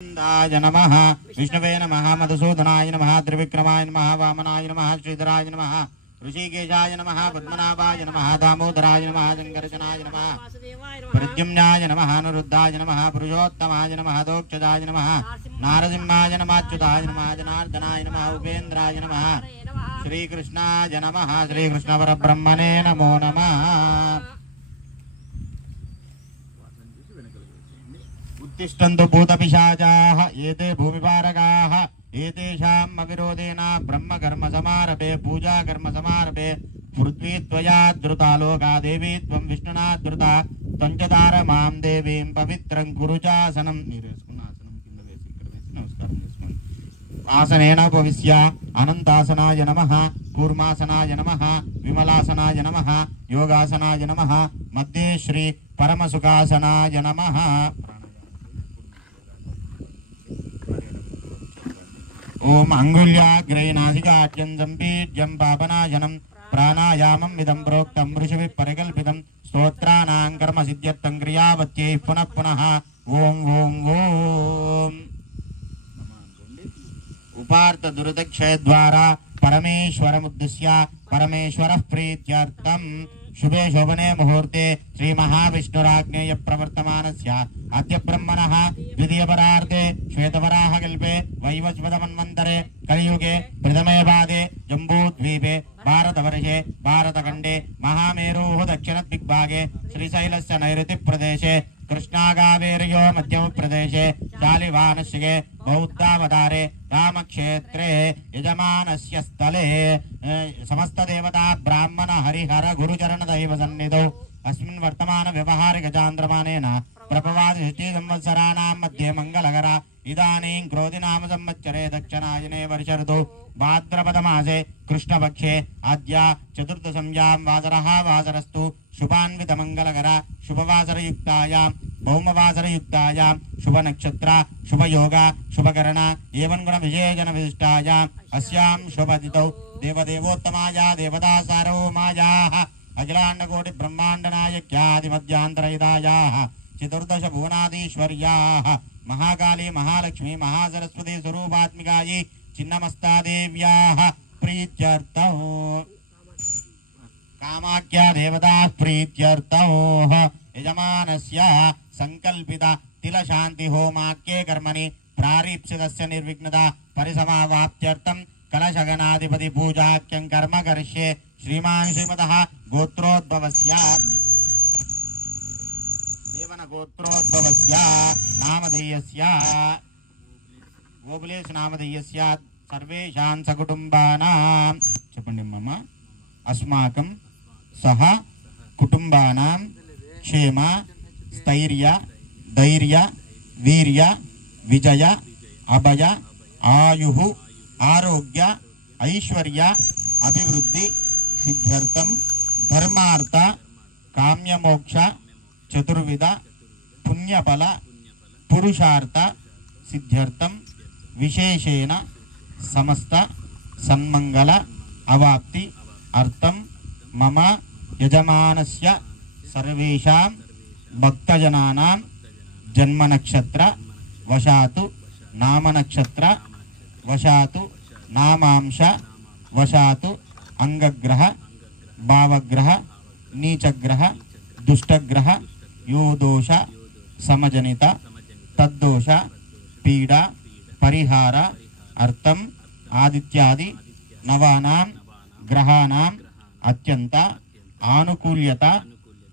नमः विष्णवे नमः मधुसूदनाय नमः त्रिविक्रमाय नमः वामनाय नमः श्रीधराय नमः ऋषिकेशाय नमः पद्मनाभाय नमः दामोदराय नमः शंकरचनाय नमः प्रद्युम्नाय नमः अनिरुद्धाय नमः पुरुषोत्तमाय नमः दोक्षजाय नमः नारसिंहाय नमः अच्युताय नमः जनार्दनाय नमः उपेन्द्राय नमः श्रीकृष्णाय नमः श्रीकृष्णपरब्रह्मणे नमो नमः। उत्तिष्ठन्तु भूतपिशाचाः एते भूमिपारकाः एतेषाम् अविरोधेन ब्रह्मकर्म समारभे पूजाकर्म समारभे पृथ्वी त्वया धृता लोका देवी त्वं विष्णुना धृता त्वञ्चतार मां देवीं पवित्रं कुरु चासनं आसनेन उपविश्य अनन्तासनाय नमः कूर्मासनाय नमः विमलासनाय नमः योगासनाय नमः मध्ये श्री परमसुखासनाय नमः। ओम अंगुल्याग्रे नासिकाट्यं सम्पीड्यं पापनाशनं प्राणायामं इदं प्रोक्तं ऋषिभिः परिकल्पितं स्तोत्राणां कर्म सिद्ध्यर्थं क्रियावत्यै पुनः पुनः ओम ओम ओम। उपार्थ दुर्दक्षय द्वारा परमेश्वरमुद्दिश्य परमेश्वरः प्रीत्यर्थं शुभे शोभने मुहूर्ते श्री महाविष्णुराज्ञेय प्रवर्तमानस्य अद्य ब्रह्मणः द्वितीयपरार्धे श्वेतवराहकल्पे वैवस्वतमन्वन्तरे कलियुगे प्रथमे पादे जम्बूद्वीपे भारतवर्षे भारतखण्डे महामेरोः दक्षिणदिग्भागे श्रीशैलस्य नैऋतिप्रदेशे कृष्णागावेर्यो मध्यमप्रदेशे शालिवानशिगे बौद्धावतारे रामक्षेत्रे यजमानस्य स्थले समस्तदेवता ब्राह्मण हरिहर गुरुचरण दैव सन्निधौ अस्मिन् वर्तमान व्यवहारिक चान्द्रमानेन प्रभवादि संवत्सराणां मध्ये मंगलकरा इदानीं क्रोधिनाम संवत्सरे दक्षिणायने वर्ष ऋतौ भाद्रपदमासे कृष्णपक्षे अद्य चतुर्थसंज्ञां वासरः वासरस्तु शुभान्वितमङ्गलकरा शुभवासरयुक्तायां भौमवासरयुक्तायां शुभनक्षत्र शुभयोग शुभकरण एवं गुणविशेषण विशिष्टायाम् अस्यां शुभतिथौ देवदेवोत्तमाया देवता सार्वभौमायाः अखिलाण्डकोटि ब्रह्माण्डनायक्यादिमध्यान्तरहितायाः चतुर्दश भुवनाधीश्वर्याः महाकाली महालक्ष्मी महासरस्वती स्वरूपात्मिकायै छिन्नमस्ता देव्याः प्रीत्यर्थौ कामाख्या देवता प्रीत्यर्थौ यजमानस्य संकल्पित तिलशान्ति होमाख्ये कर्मणि प्रारीप्सितस्य निर्विघ्नता परिसमाप्त्यर्थं कलशगणाधिपति पूजाख्यं कर्म करिष्ये। श्रीमान् श्रीमतः गोत्रोद्भवस्य देवन गोत्रोद्भवस्य नामधेयस्य गोकुलेश नामधेयस्य सर्वेषां सकुटुम्बानां చెప్పండి मम अस्माकं सह कुटुम्बानां क्षेम स्थैर्य धैर्य वीर्य विजय अभय आयुः आरोग्य ऐश्वर्य अभिवृद्धि सिद्ध्यर्थं धर्मार्थ काम्यमोक्ष चतुर्विध पुण्यफल पुरुषार्थ सिद्ध्यर्थं विशेषेण समस्त सन्मंगल अवाप्ति अर्थं मम यजमानस्य सर्वेषां भक्तजनानां जन्म नक्षत्र वशातु नाम नक्षत्र वशातु नामांश वशातु अंगग्रह भावग्रह नीचग्रह दुष्टग्रह यो दोष समजनित तद्दोष पीड़ा परिहार अर्थम आदित्यादि नवानां ग्रहाणां अत्यंत आनुकूल्यता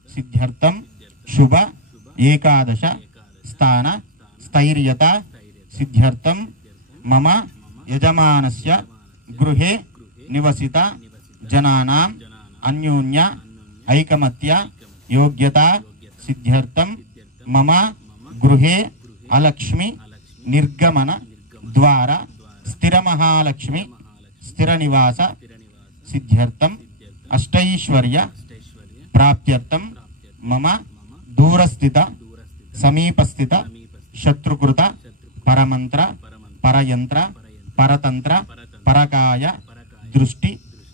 सिद्ध्यर्थं शुभ एकादश स्थान स्थैर्यता सिद्ध्यर्थं मम यजमानस्य गृहे निवसिता जनानां अन्योन्य ऐकमत्य योग्यता सिद्ध्यर्थं मम गृहे अलक्ष्मी निर्गमन द्वार स्थिरमहालक्ष्मी स्थिरनिवास सिद्ध्यर्थं अष्टैश्वर्य प्राप्त्यर्थं मम दूरस्थित समीपस्थित शत्रुकृत परमंत्र परयंत्र परतंत्र परकाय दृष्टि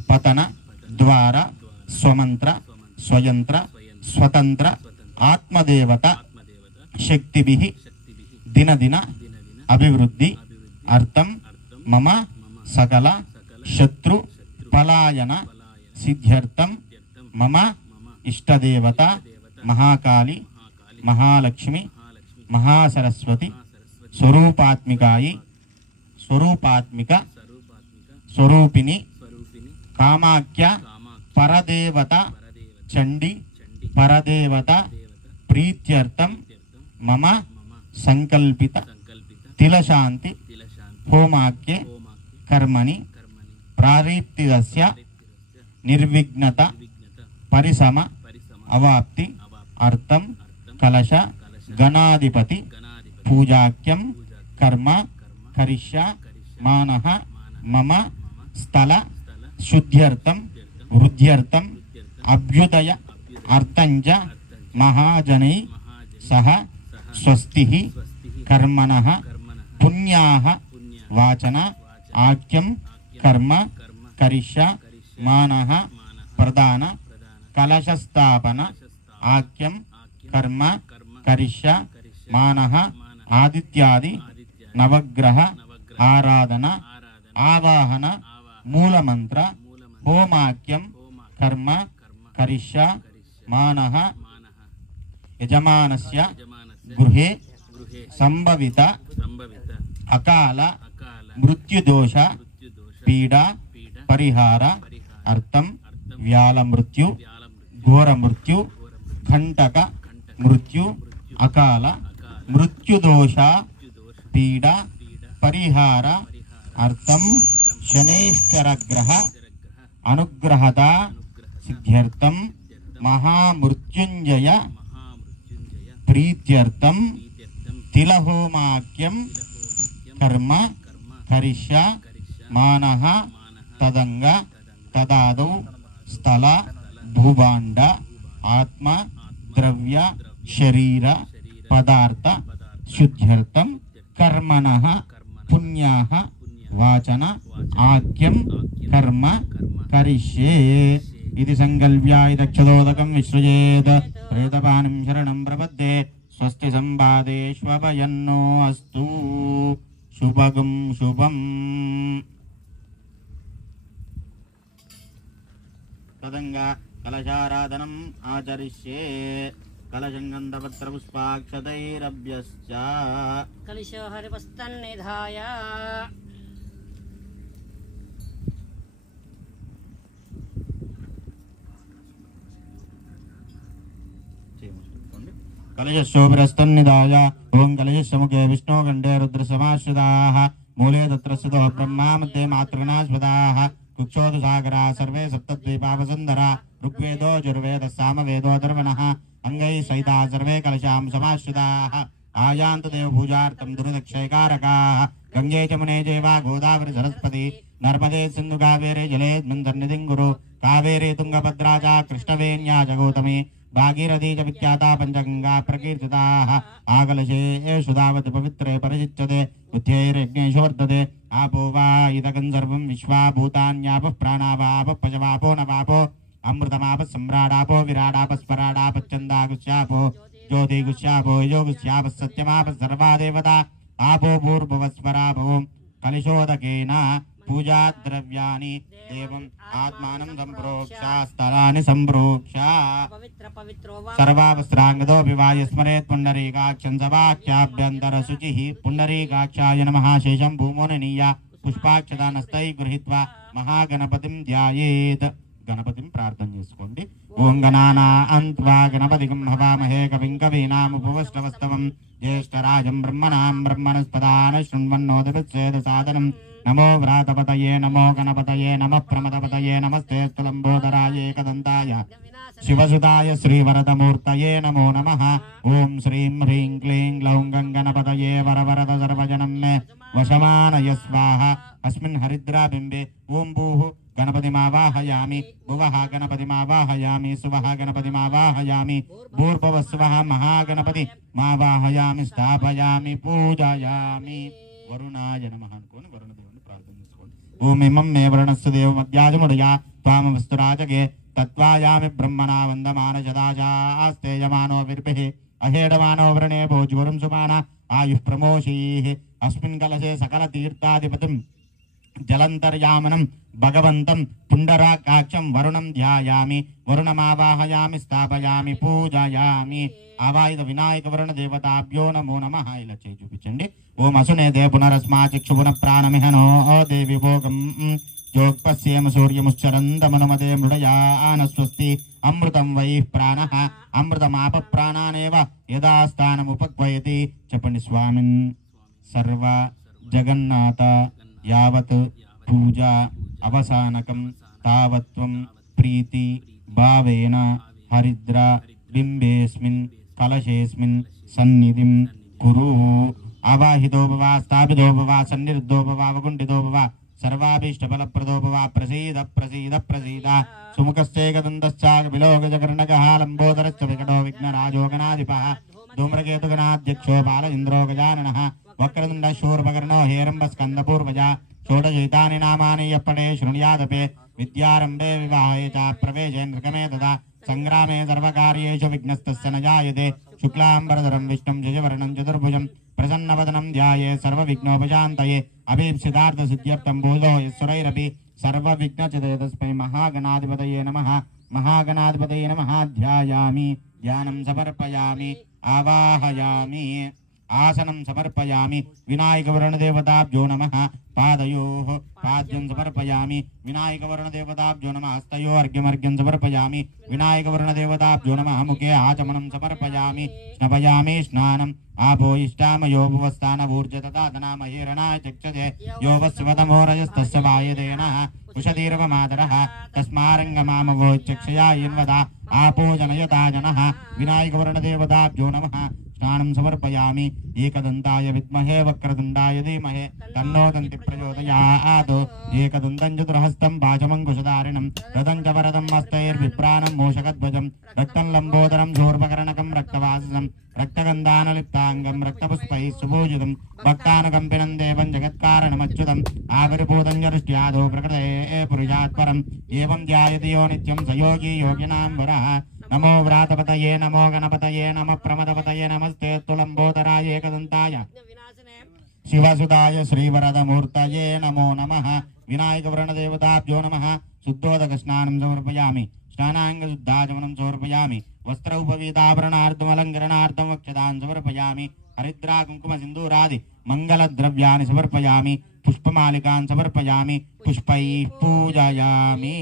पतन द्वार स्वमंत्र स्वयंत्र स्वतंत्र आत्मदेवता शक्तिभिः दिन दिन అభివృద్ధి అర్థం మమ సకల శత్రు పలాయన సిద్ధ్యర్థం మమ ఇష్టదేవత మహాకాళి మహాలక్ష్మి మహాసరస్వతి స్వరూపాత్మిక స్వరూపిణి కామాఖ్య పరదేవత చండి పరదేవత ప్రీత్యర్థం మమ సంకల్పిత తిలశాంతి హోమాఖ్యే కర్మణి ప్రారీప్తిదస్య నిర్విఘ్నత పరిసమ అవాప్తి అర్థం కలశ గణాధిపతి పూజాఖ్యం కర్మ కరిష్యామానః మమ స్థల శుద్ధ్యర్థం వృద్ధ్యర్థం అభ్యుదయ అర్థంచ మహాజనై సహ స్వస్తిః కర్మణః పుణ్యాః వాచన ఆఖ్యం కర్మ కరిష్యామానః ప్రదాన కలశస్థాపన ఆఖ్యం కర్మ కరిష్యామానః ఆదిత్యాది నవగ్రహ ఆరాధన ఆవాహన మూలమంత్ర హోమాఖ్యం కర్మ కరిష్యామానః యజమానస్య గృహే సంభవిత అకాల మృత్యుదోష పీడా పరిహార అర్థం వ్యాల మృత్యు ఘోర మృత్యు కంటక మృత్యు అకాల మృత్యుదోష పీడా పరిహార అర్థం శనైశ్చరగ్రహ అనుగ్రహత సిద్ధ్యర్థం మహామృత్యుంజయ ప్రీత్యర్థం తిలహోమాఖ్యం కర్మ కరిష్యామానః తదంగ తదాదౌ స్థల భూభాండ ఆత్మ ద్రవ్య శరీర పదార్థ శుద్ధ్యర్థం కర్మణః పుణ్యాః వాచన ఆఖ్యం కర్మ కరిష్యే ఇది సంకల్ప్య ఇదక్షదోదకం విసృజేత్ ప్రేతపానిం శరణం ప్రపద్యే స్వస్తి సంపాదేష్వభయన్నో అస్తు శుభగం శుభం తదంగా కలశారాధనం ఆచరిష్యే కలశం గంధపత్రపుష్పాక్షతైరభ్యశ్చ కలశో హరివస్తన్నిధాయ కలశోభిరస్తన్నిధాయ ఓం కలశముఖే విష్ణోఖండే రుద్రసమాశ్రితాః మూలే తత్ర స్థితో బ్రహ్మా మధ్యే మాతృగణాస్పదాః కుక్షోదు సాగరా సర్వే సప్తద్వీపావసుందరా ఋగ్వేదో యజుర్వేద సామవేదో ధర్వణః అంగై సహితా సర్వే కలశాం సమాశ్రితాః ఆయాంతు దేవపూజార్థం దుర్దక్షైకారకాః గంగే చమునే చైవ గోదావరి సరస్వతి నర్మదే సింధు కావేరీ జలేస్మిన్ సన్నిధిం కురు కావేరీ తుంగభద్రా చ కృష్ణవేణ్యా చ గౌతమి భాగీరథీ చ విఖ్యాతా పంచగంగా ప్రకీర్తితాః ఆకలశే సుధావతి పవిత్రే పరిచిచ్యతే బుద్ధ్యైర్యజ్ఞేషోర్ధతే ఆపో వా ఇదకం సర్వం విశ్వా భూతాన్యాపః ప్రాణావాపః పశవాపో నవాపో అమృతమాప సమ్రాడాపో విరాడాప స్వరాడాపశ్చందాగుశ్యాపో జ్యోతిగుశ్యాపో యోగుశ్యాప సత్యమాప సర్వా దేవతా ఆపో భూర్భువస్వరాపో కలిశోదకేన పూజా ద్రవ్యాని దేవం ఆత్మానం సంప్రోక్ష స్థలాని సంప్రోక్ష సర్వావస్త్రాంగదోపి వాయస్మరేత్ పుండరీకాక్షం సవాఖ్యాభ్యంతర శుచిః పుండరీకాక్షాయ నమః శేషం భూమో నినీయ పుష్పాక్షదానస్తై గృహీత్వా మహాగణపతిం ధ్యాయేత్ గణపతిని ప్రార్థన చేసుకోండి. ఓం గణానాన్త్వా గణపతిగం హవామహే కవిం కవీనాముపవస్టవస్తవం జ్యేష్ఠరాజం బ్రహ్మణాం బ్రహ్మణస్పదాన శృణ్వన్నోదవిచ్ఛేద సాధనం నమో వ్రాతపతయే నమో గణపతయే నమః ప్రమదపతయే నమస్తే స్థలంబోధరాయ ఏకదంతాయ శివసుతాయ శ్రీవరదమూర్తయే నమో నమః. ఓం శ్రీం హ్రీం క్లీం గ్లౌం గణపతయే వరవరద సర్వజనం మే వశమానయ స్వాహ. అస్మిన్ హరిద్రాబింబే ఓం భూః గణపతిమావాహయామి భువః గణపతిమావాహయామి శువః గణపతిమావాహయామి భూర్భువస్వః మహాగణపతి మావాహయామి స్థాపయామి పూజయామి. వరుణాయ నమః అనుకోని వరుణదేవుని ప్రార్థన చేసుకోండి. ఓం ఇమం మే వరుణస్సు దేవ మధ్యాజముడయా త్వామవస్తు రాజగే తత్వాయామి బ్రహ్మణా వందమాన సదాచాస్తేయమానో విర్భిః అహేడమానో వృణే భోజ్వరుం సుమాన आयुः प्रमोषैः अस्मिन् कलशे सकलतीर्थाधिपतिं जलन्तर्यामनं भगवन्तं पुण्डराकाक्षं वरुणं ध्यायामि वरुणमावाहयामि स्थापयामि पूजयामि आवाहित विनायक वरुण देवताभ्यो नमो नमः ఇలా చేయి చూపించండి ఓం అసునేదే పునరస్మాచిక్షు పునః ప్రాణమిహనో దేవి భోగం जोक्पस्येम सूर्यमुश्चरन्दमनुमते मृडयान स्वस्ति अमृतं वै प्राणः अमृतमाप प्राणानेव यदा स्थानमुपक्वयति చెప్పండి స్వామిన్ सर्व जगन्नाथ यावत् पूजा अवसानकं तावत्त्वं प्रीति भावेन हरिद्रा बिम्बेस्मिन् कलशेस्मिन् सन्निधिं कुरु आवाहितो भव स्थापितो भव सन्निरुद्धो भव अवकुण्ठितो भव सर्वाभीष्टफलप्रदो भव प्रसीद प्रसीद प्रसीद सुमुखश्चैकदन्तश्चाकपिलोगजकर्णकः लम्बोदरश्च विकटो विघ्नराजो गणाधिपः धूम्रकेतुगणाध्यक्षो बाल इन्द्रो गजाननः वक्रतुण्ड शूर्पकर्णो हेरम्बस्कन्दपूर्वजा षोडशैतानि नामानि यप्पटे शृणुयादपि विद्यारम्भे विवाहे च प्रवेशे नृकमे तथा सङ्ग्रामे सर्वकार्येषु विघ्नस्तस्य न जायते शुक्लाम्बरधरं विष्णुं जयवर्णं चतुर्भुजं प्रसन्नवदनं ध्याये सर्वविघ्नोपशान्तये अभीप्सितार्थसिद्ध्यर्थं बोधो यस्सुरैरपि सर्वविघ्नचिते तस्मै महागणाधिपतये नमः महागणाधिपतये नमः ध्यायामि ध्यानं समर्पयामि आवाहयामि आसनं समर्पयामि विनायकवरुणदेवताभ्यो नमः पादयोः पाद्यं समर्पयामि विनायकवरुणदेवताभ्यो नमः हस्तयोः अर्घ्यमर्घ्यं समर्पयामि विनायकवरुणदेवताभ्यो नमः मुखे आचमनं समर्पयामि स्नपयामि स्नानम् आभो इष्टामयो भुवस्थानभूर्ज तथा धनामहेरणाय चक्षते यो वस्वतमोरजस्तस्य वायदेनः कुशदीर्वमादरः तस्मारङ्गमामवो चक्षया यन्वदा आपूजनयता जनः विनायकवरुणदेवताभ्यो नमः स्नानं समर्पयामि एकदन्ताय विद्महे वक्रतुण्डाय धीमहि तन्नो दन्ति प्रचोदयात् एकदन्तं चतुर्हस्तं भाजमङ्कुशधारिणं रथं च वरदं हस्तैर्विभ्राणं मूषकध्वजं रक्तं लम्बोदरं शूर्पकर्णकं रक्तवाससं रक्तगन्धानलिप्ताङ्गं रक्तपुष्पैः सुपूजितं भक्तानुकम्पिनं देवं जगत्कारणमच्युतम् आविर्भूतं जरुष्ट्यादो प्रकृते पुरुषात् परम् एवं ध्यायति यो नित्यं स योगी योगिनां वरः नमो व्रातपतये नमो गणपतये नमः प्रमदपतये नमस्ते तुलम्बोदराय एकदन्ताय शिवसुदाय श्रीवरदमूर्तये नमो नमः विनायकवरुणदेवताभ्यो नमः शुद्धोदकस्नानं समर्पयामि स्नानाङ्गशुद्धाचमनं समर्पयामि वस्त्र उपवीताभरणार्थमलङ्करणार्थं वक्षदानं समर्पयामि हरिद्रा कुङ्कुम सिन्दूरादि मङ्गलद्रव्याणि समर्पयामि पुष्पमालिकान् समर्पयामि पुष्पैः पूजयामि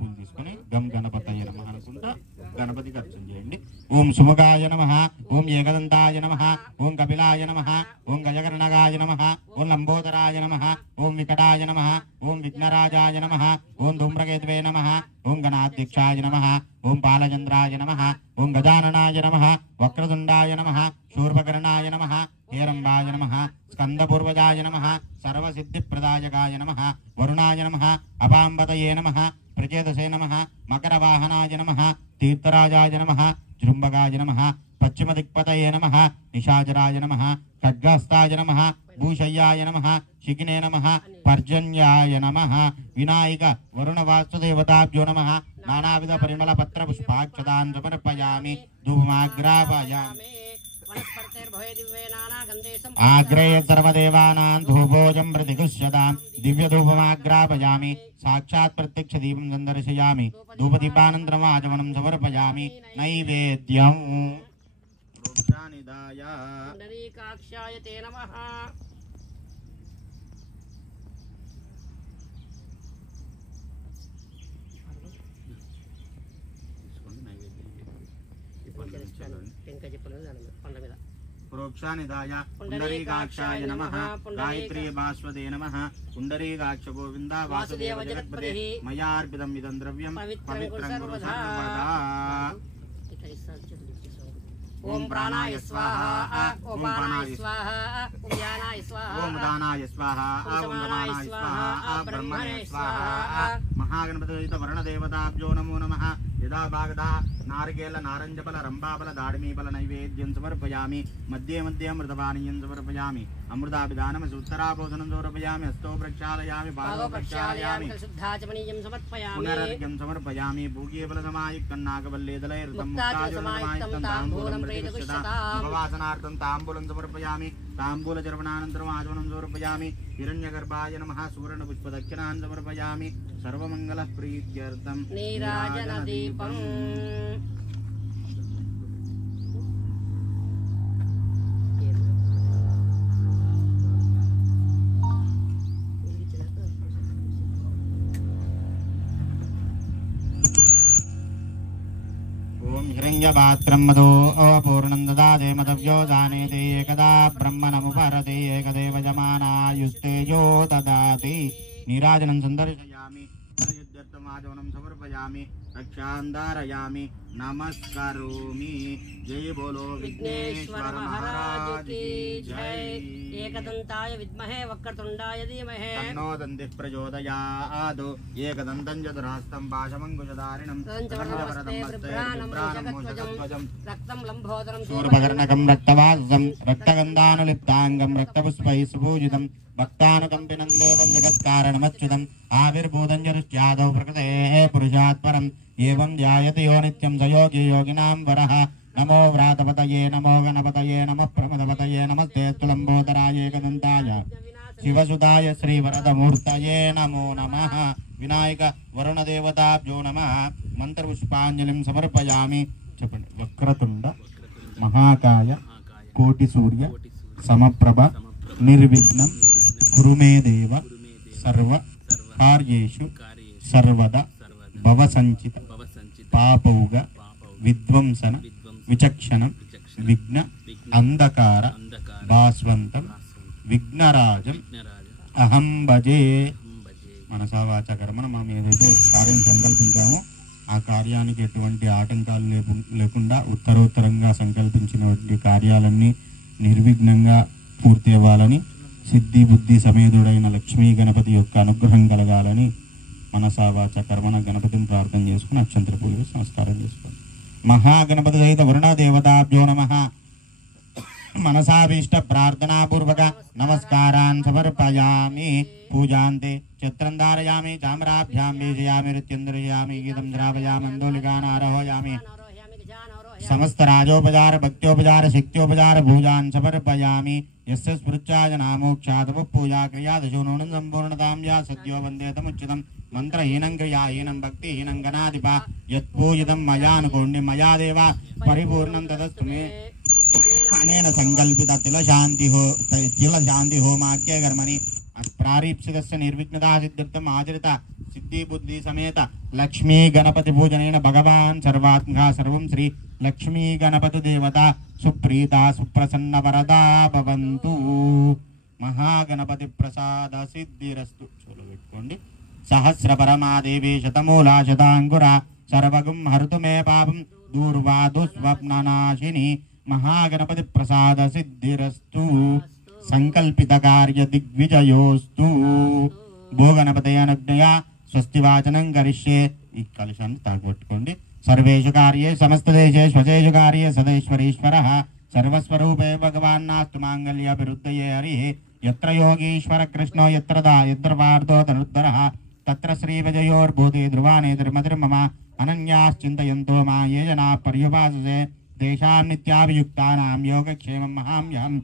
పూలు తీసుకొని గం గణపతయ నమః అనుకుంటా గణపతికి అర్చన చేయండి ఓం సుముఖాయ నమః ఓం ఏకదంతాయ నమః ఓం కపిలాయ నమః ఓం గజకర్ణకాయ నమః ఓం లంబోదరాయ నమః ఓం వికటాయ నమః ఓం విఘ్నరాజాయ నమః ఓం ధూమ్రకేతవే నమః ఓం గణాధ్యక్షాయ నమః ఓం బాలచంద్రాయ నమః ఓం గజాననాయ నమః వక్రతుండాయ నమః శూర్పకర్ణాయ నమః हेरंबाय नमः स्कंदपूर्वजाय नमः सर्वसिद्धिप्रदायकाय नमः वरुणाय नमः अपाम्बतये नमः प्रचेतसे नमः मकरवाहनाय नमः तीर्थराजाय नमः जृम्बकाय नमः पश्चिमदिक्पतये नमः निशाचराय नमः खड्गहस्ताय नमः भूषय्याय नमः शिखिने नमः पर्जन्याय नमः विनायक वरुणवासुदेवताभ्यो नमः नानाविध परिमल पत्र पुष्पाक्षतान् समर्पयामि धूपमाग्रापयामि आग्रेय सर्वदेवानां धूपोजं प्रतिगुष्यतां दिव्यधूपमाग्रापयामि साक्षात् प्रत्यक्ष दीपं सन्दर्शयामि धूपदीपानन्तरम् आचमनं समर्पयामि नैवेद्यं पुण्डरीकाक्षाय ते नमः प्रोक्षानिधाय पुण्डरीकाक्षाय नमः गायत्री भास्वते नमः पुण्डरीकाक्ष गोविन्द वासुदेव जगत्पते मया अर्पितम् इदं द्रव्यं पवित्रं कुरु सर्वदा ओम प्राणाय स्वाहा ओम प्राणाय स्वाहा ओम ज्ञानाय स्वाहा ओम दानाय स्वाहा ओम रमाणाय स्वाहा ब्रह्मणे स्वाहा महागणपति वरुणदेवताभ्यो नमो नमः यदा भागदा नारिकेल नारंजफल रंभाफल दाडिमीफल नैवेद्यं समर्पयामि मध्ये मध्ये अमृतपानीयं समर्पयामि अमृताभिधानम् उत्तराभोजनं समर्पयामि हस्तो प्रक्षालयामि पादौ प्रक्षालयामि शुद्धाचमनीयं समर्पयामि पुनरर्घ्यं समर्पयामि भूगीफलसमायुक्तं नागवल्लीदलैर्तं मुक्ताजलसमायुक्तं ताम्बूलं प्रतिगच्छताम् उपवासनार्थं ताम्बूलं समर्पयामि ताम्बूलचर्वणानन्तरम् आचमनं समर्पयामि हिरण्यगर्भाय नमः सुवर्णपुष्पदक्षिणान् समर्पयामि सर्वमङ्गलप्रीत्यर्थं नीराजनदीपम् हिरण्यपात्रं मदो अपूर्णं ददाते मदव्यो जानेते एकदा ब्रह्मणमुपरते एकदेव जमानायुस्तेजो ददाति नीराजनं सन्दर्शयामि युद्धर्थमाचमनं समर्पयामि रक्षान्धारयामि नमस्करोमि जय बोलो विघ्नेश्वर महाराज की जय एकदंताय विद्महे वक्रतुंडाय धीमहि तन्नो दन्तिः प्रचोदयात् एकदन्तं चतुरहस्तं पाशमङ्कुशधारिणं रक्तं लम्बोदरं शूर्पकर्णकं रक्तवासं रक्तगन्धानुलिप्ताङ्गं रक्तपुष्पैः सुपूजितं भक्तानुकम्पिनं देवं जगत्कारणमच्युतम् आविर्भूतं जरुष्यादौ प्रकृतेः पुरुषात् परम् एवं ध्यायते यो नित्यं स योगी योगिनां वरः नमो व्रातपतये नमो गणपतये नमः प्रमदपतये नमस्ते तुलम्बोदराय एकदन्ताय शिवसुताय श्रीवरदमूर्तये नमो नमः विनायक वरुणदेवताभ्यो नमः मंत्रपुष्पाञ्जलिं समर्पयामि చెప్పండి వక్రతుండ మహాకాయ కోటి సూర్య సమప్రభ నిర్విఘ్నం కురు మే దేవ సర్వ కార్యేషు సర్వదా భవసంచిత పాపౌగ విధ్వంసన విచక్షణం విఘ్న అంధకార భాస్వంతం విఘ్నరాజం అహం భజే మనసా వాచ కర్మణ మనం ఏదైతే కార్యం సంకల్పించామో ఆ కార్యానికి ఎటువంటి ఆటంకాలు లేకుండా ఉత్తరోత్తరంగా సంకల్పించినటువంటి కార్యాలన్నీ నిర్విఘ్నంగా పూర్తి అవ్వాలని సిద్ధి బుద్ధి సమేతుడైన లక్ష్మీ గణపతి యొక్క అనుగ్రహం కలగాలని మనసా వాచ కర్మణ గణపతిని ప్రార్థన చేసుకుని అక్షంతర పూజ నమస్కారం చేసుకోండి. మహాగణపతి సహిత వరుణ దేవతాభ్యో నమః మనసాభీష్ట ప్రార్థనాపూర్వక నమస్కారాన్ సమర్పయామి. పూజాంతే చిత్రం ధారయామి చామ్రాభ్యాం వీజయామి నృత్యందర్శయామి గీతం శ్రావయామి అందోలిగానారోహయామి సమస్త రాజోపచార భక్త్యోపచార శక్త్యోపచార పూజాన్ సమర్పయామి. యస్య స్మృత్యాయ నామోక్షాతమ పూజా క్రియా దశోనూనం సంపూర్ణతాం యా సద్యో వందేతముచ్యుతం మంత్రహీనం క్రియాహీనం భక్తిహీనం గణాధిప యత్పూజితం మయానుకోండి మయా దేవ పరిపూర్ణం తదస్తు మే అనేన సంకల్పిత తిలశాంతి హోమాఖ్య కర్మని ప్రారీప్సితస్య నిర్విఘ్నతా సిద్ధ్యర్థం ఆచరిత సిద్ధి బుద్ధి సమేత లక్ష్మీ గణపతి పూజనేన భగవాన్ సర్వాత్మగా సర్వం శ్రీ లక్ష్మీ గణపతి దేవత సుప్రీత సుప్రసన్న వరదా భవంతు. మహాగణపతి ప్రసాద సిద్ధిరస్తు. చోలో పెట్టుకోండి. సహస్ర పరమాదేవి శతమూలా శతాంకుర సర్వగుం హర్తు మే పాపం దూర్వాదు స్వప్ననాశిని. మహాగణపతి ప్రసాద సిద్ధిరస్తు. సంకల్పిత కార్య దిగ్విజయోస్తు. భోగణపతయ అనుజ్ఞయ స్వస్తి వాచనం కరిష్యే. ఈ కలశాన్ని తాగొట్టుకోండి. సర్వేషు కార్యే సమస్త దేశే స్వశేషు కార్యే సదేశ్వరీశ్వర సర్వస్వరూపే భగవాన్ నాస్తు మాంగళ్యాభివృద్ధయే హరి. యత్ర యోగీశ్వర కృష్ణో యత్ర పార్థో ధనుర్ధరః తత్ర శ్రీవిజయోర్భూతి ధ్రువానే ధర్మధర్మమ అనన్యాశ్చింతయంతో మా ఏ జనాః పర్యుపాసతే తేషాం నిత్యాభియుక్తానాం యోగక్షేమం మహామ్యహం.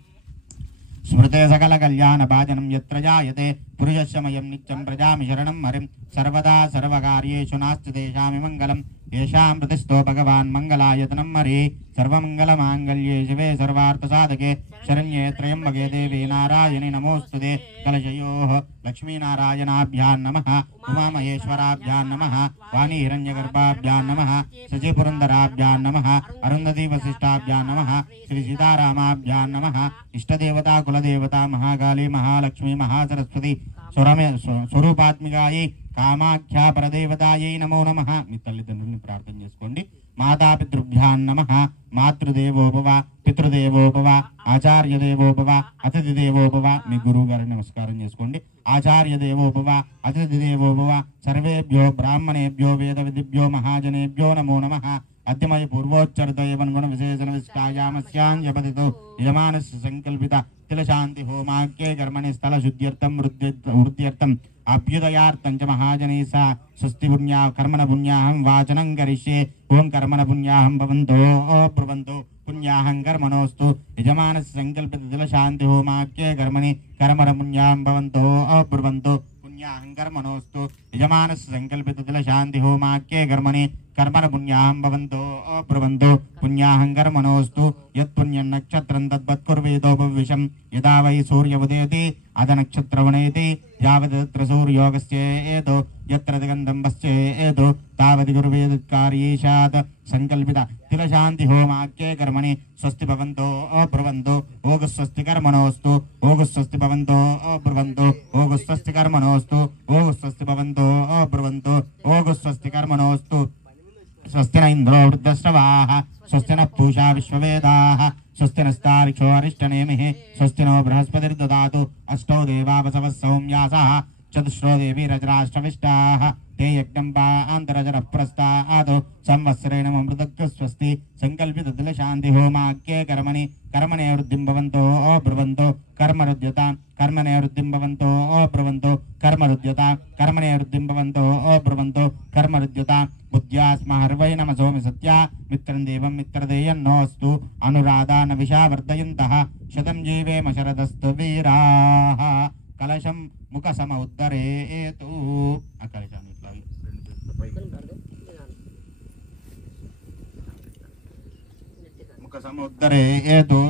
స్మృతే సకల కళ్యాణ భాజనం యత్ర జాయతే పురుషస్యమయం నిత్యం ప్రజామి శరణం హరిం. సర్వదా సర్వకార్యేషు నాస్తి తేషామి మంగళం. येषां प्रतिष्ठो भगवान् मङ्गलायतनं हरि. सर्वमङ्गलमाङ्गल्ये शिवे सर्वार्थसाधके शरण्ये त्र्यम्बके देवी नारायणि नमोऽस्तुते. कलशयोः लक्ष्मीनारायणाभ्यां नमः. उमामहेश्वराभ्यां नमः. वाणी हिरण्यगर्भाभ्यां नमः. सचिपुरन्दराभ्यां नमः. अरुन्धती वसिष्ठाभ्यां नमः. श्री सीतारामाभ्यां नमः. इष्टदेवता कुलदेवता महाकाली महालक्ष्मी महासरस्वती स्वरूपात्मिकायै కామాఖ్యా పరదేవతాయై నమో నమః. మీ తల్లిదండ్రుల్ని ప్రార్థన చేసుకోండి. మాతాపితృభ్యాం నమః. మాతృదేవోభవ, పితృదేవోభవ, ఆచార్యదేవోభవ, అతిథిదేవోభవ. మీ గురువు గారిని నమస్కారం చేసుకోండి. ఆచార్యదేవోభవ, అతిథిదేవోభవ. సర్వేభ్యో బ్రాహ్మణేభ్యో వేద విధిభ్యో మహాజనేభ్యో నమో నమః. అద్యమయ పూర్వోచ్చరిత ఏవన్ గుణ విశేషణ విశిష్టాయామస్యాం జపతితో యజమానస్య సంకల్పిత తిలశాంతి హోమాఖ్యే కర్మణి స్థల శుద్ధ్యర్థం వృద్ధ్యర్థం అభ్యుదయార్థం చ మహాజనైః స్వస్తి పుణ్యా కర్మణ పుణ్యాహం వాచనం కరిష్యే. ఓం కర్మణ పుణ్యాహం భవంతో బ్రువంతో పుణ్యాహం కర్మణోస్తు. యజమానస్య సంకల్పిత తిలశాంతి హోమాఖ్యే కర్మణి కర్మణ పుణ్యాహం భవంతో బ్రువంతో పుణ్యాహం కర్మణోస్తు. యజమానస్య సంకల్పిత తిలశాంతి హోమాఖ్యే కర్మణి కర్మణ పుణ్యాహం భవంతో బ్రువంతో పుణ్యాహం కర్మణోస్తు. యత్పుణ్యం నక్షత్రం తద్వత్కుర్వేదో భవిష్యం. యదా వై సూర్య ఉదయతి అద నక్షత్రవణేతి యావదత్ర సూర్యోగస్యేదో యత్ర దిగంధం పశ్చేదో తావది గురువేదకార్యేషాత్ సంకల్పిత తిలశాంతి హోమాఖ్యే కర్మణి స్వస్తి భవంతో బ్రువంతో ఓగు స్వస్తి కర్మణోస్తు. ఓగు స్వస్తి భవంతో బ్రువంతో ఓగు స్వస్తి కర్మణోస్తు. ఓగు స్వస్తి భవంతో బ్రువంతో ఓగు స్వస్తి కర్మణోస్తు. స్వస్తి న ఇంద్రో వృద్ధశ్రవాః. స్వస్తి న పూషా విశ్వవేదాః. స్వస్తి నస్తారిక్షో అరిష్టనేమిః. స్వస్తి నో బృహస్పతిర్దదాతు. అష్టౌ దేవా వసవః సౌమ్యాసః. చతుశ్రో దేవీరజరాష్ట్రవిష్టాః. ते यज्ञं पान्तरजरः प्रस्तादो संवत्सरेण मृदग् स्वस्ति संकल्पित तिलशान्ति होमाख्ये कर्मणि कर्मणे वृद्धिं भवन्तो ब्रुवन्तो कर्मरुद्यतां कर्मणे वृद्धिं भवन्तो ब्रुवन्तो कर्मरुद्यतां कर्मणे वृद्धिं भवन्तो ब्रुवन्तो कर्मरुद्यतां बुद्ध्या स्महर्वै नमसोमि सत्या मित्रं देवं मित्रदेयन्नोऽस्तु अनुराधा नविषा वर्धयन्तः शतं जीवेम शरदस्तु वीराः कलशं मुखसम उद्धरेतु आ कलशाన్ని ఇట్లా ముఖసమ ఉద్ధరేతు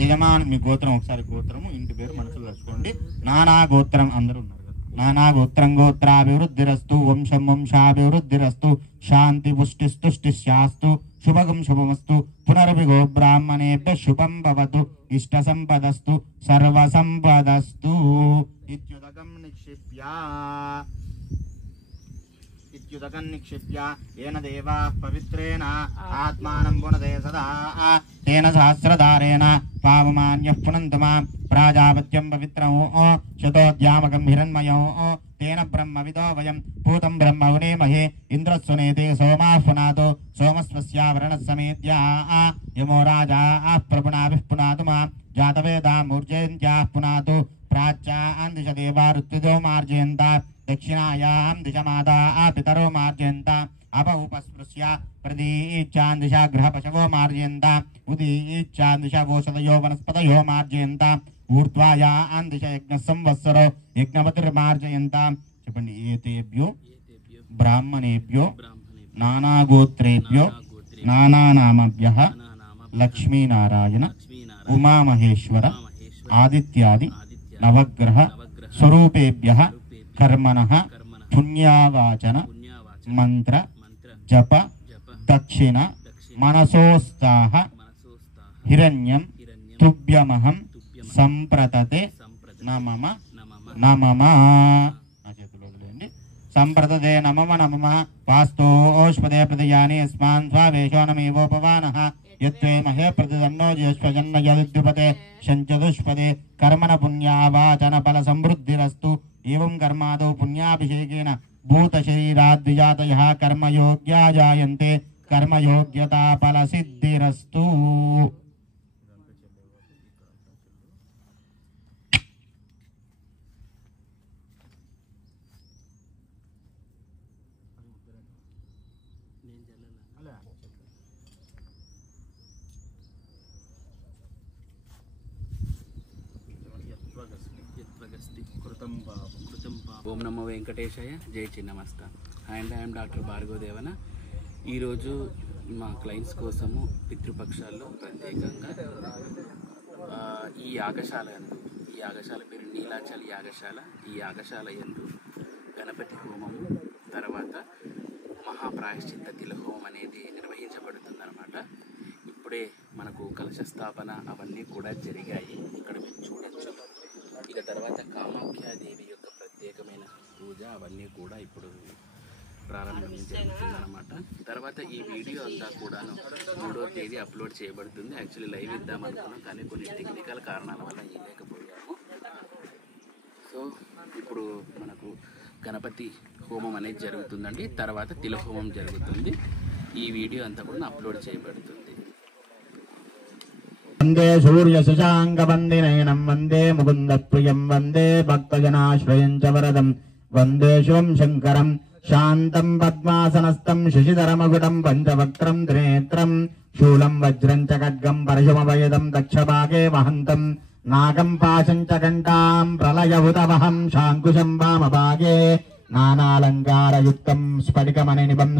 యజమాన్ మీ గోత్రం ఒకసారి గోత్రము ఇంటి పేరు మనసులో రాసుకోండి నానా గోత్రం అందరూ ఉన్నారు కదా నానా గోత్రం గోత్రాభివృద్ధిరస్తు వంశం వంశాభివృద్ధిరస్తు శాంతి పుష్టిస్తుష్టిశ్యాస్తు శుభగం శుభమస్తు పునరభిగో బ్రాహ్మణేభ్య శుభం భవతు ఇష్ట సంపదస్తు సర్వ సంపదస్తు ఇత్యుదకం నిక్షిప్య ఏన దేవా పవిత్రేణ ఆత్మానం పునదే సదా తేన సహస్రధారేణ పావమాన్యః పునంతు మాం ప్రాజాపత్యం పవిత్రం శతోద్యామకం హిరణ్మయం తేన బ్రహ్మవిదో వయం భూతం బ్రహ్మ ఉనేమహే ఇంద్రస్వనేతే సోమాః పునాతో సోమస్వస్యావరణः సమేత్యా యమో రాజా ప్రపునాభిః పునాతు మాం జాతవేదా మూర్జయంత్యాః పునాతు ప్రాచ్యాం దిశ దేవా ఋత్విదో మార్జయంత దక్షిణాయాం దిశ మాతా పితరో మార్జయంత అప ఉపస్పృశ్య ప్రదీచ్యాం దిశ గృహ పశవో మార్జయంత ఉదీచ్యాం దిశ ఓషధయో వనస్పతయో మార్జయంత ఊర్ధ్వాయాం దిశ యజ్ఞ సంవత్సరో యజ్ఞపతిర్మార్జయంత చెప్పండి ఏతేభ్యో బ్రాహ్మణేభ్యో నానాగోత్రేభ్యో నానానామభ్యః లక్ష్మీనారాయణ ఉమామహేశ్వర ఆదిత్యాది నవగ్రహ స్వరూపేభ్యః కర్మణః పుణ్యావాచన మంత్ర జప దక్షిణ మనసోస్తాహ హిరణ్యం తుభ్యమహం సంప్రతతే నమమ నమమ నా చేతులు వదిలేయండి సంప్రతతే నమమ నమమ వాస్తోష్పదే ప్రతియాని యస్మాన్ స్వావేశో నమేవోపవానః యత్వే మహే ప్రతిదన్నో జ్యేష్ఠజన్న యదుద్యుపతే శంచదుష్పదే కర్మణ పుణ్యావాచన ఫల సమృద్ధిరస్తు ఏవం కర్మాదో పుణ్యాభిషేకేన భూత శరీరాద్విజాతయః కర్మయోగ్యా జాయంతే కర్మయోగ్యతా ఫల సిద్ధిరస్తు ఓం నమో వెంకటేశాయ జై Chinnamasta and I'm doctor Bhargava Devana. ఈరోజు మా క్లయింట్స్ కోసము పితృపక్షాల్లో ప్రత్యేకంగా ఈ యాగశాల పేరు నీలాచల్ యాగశాల. ఈ యాగశాల యందు గణపతి హోమము తర్వాత మహాప్రాయశ్చిత్త తిల హోమం అనేది నిర్వహించబడుతుందన్నమాట. ఇప్పుడే మనకు కలశ స్థాపన అవన్నీ కూడా జరిగాయి, ఇక్కడ మీరు చూడొచ్చు. ఇక తర్వాత కామాఖ్యాదేవి యొక్క ప్రత్యేకమైన పూజ అవన్నీ కూడా ఇప్పుడు ప్రారంభం జరుగుతుందన్నమాట. తర్వాత ఈ వీడియో అంతా కూడాను 3వ తేదీ అప్లోడ్ చేయబడుతుంది. యాక్చువల్లీ లైవ్ ఇద్దాం అనుకున్నాం, కానీ కొన్ని టెక్నికల్ కారణాల వల్ల ఇవ్వలేకపోయాము. సో ఇప్పుడు మనకు గణపతి హోమం అనేది జరుగుతుందండి. తర్వాత తిల హోమం జరుగుతుంది. ఈ వీడియో అంతా కూడా అప్లోడ్ చేయబడుతుంది. వందే సూర్య శశాంక వందినయనం వందే ముకుంద ప్రియం వందే భక్తజనాశ్రయం చ వరదం వందే శివం శంకరం శాంతం పద్మాసనస్థం శశిధరమగుటం పంచవక్త్రం త్రినేత్రం శూలం వజ్రం చ ఖడ్గం పరశుమభయదం దక్షభాగే వహంతం నాగం పాశం చ ఘంటాం ప్రళయభుతవహం శాంకుశం వామభాగే నానాలంకారయుక్తం స్ఫటికమణినిభం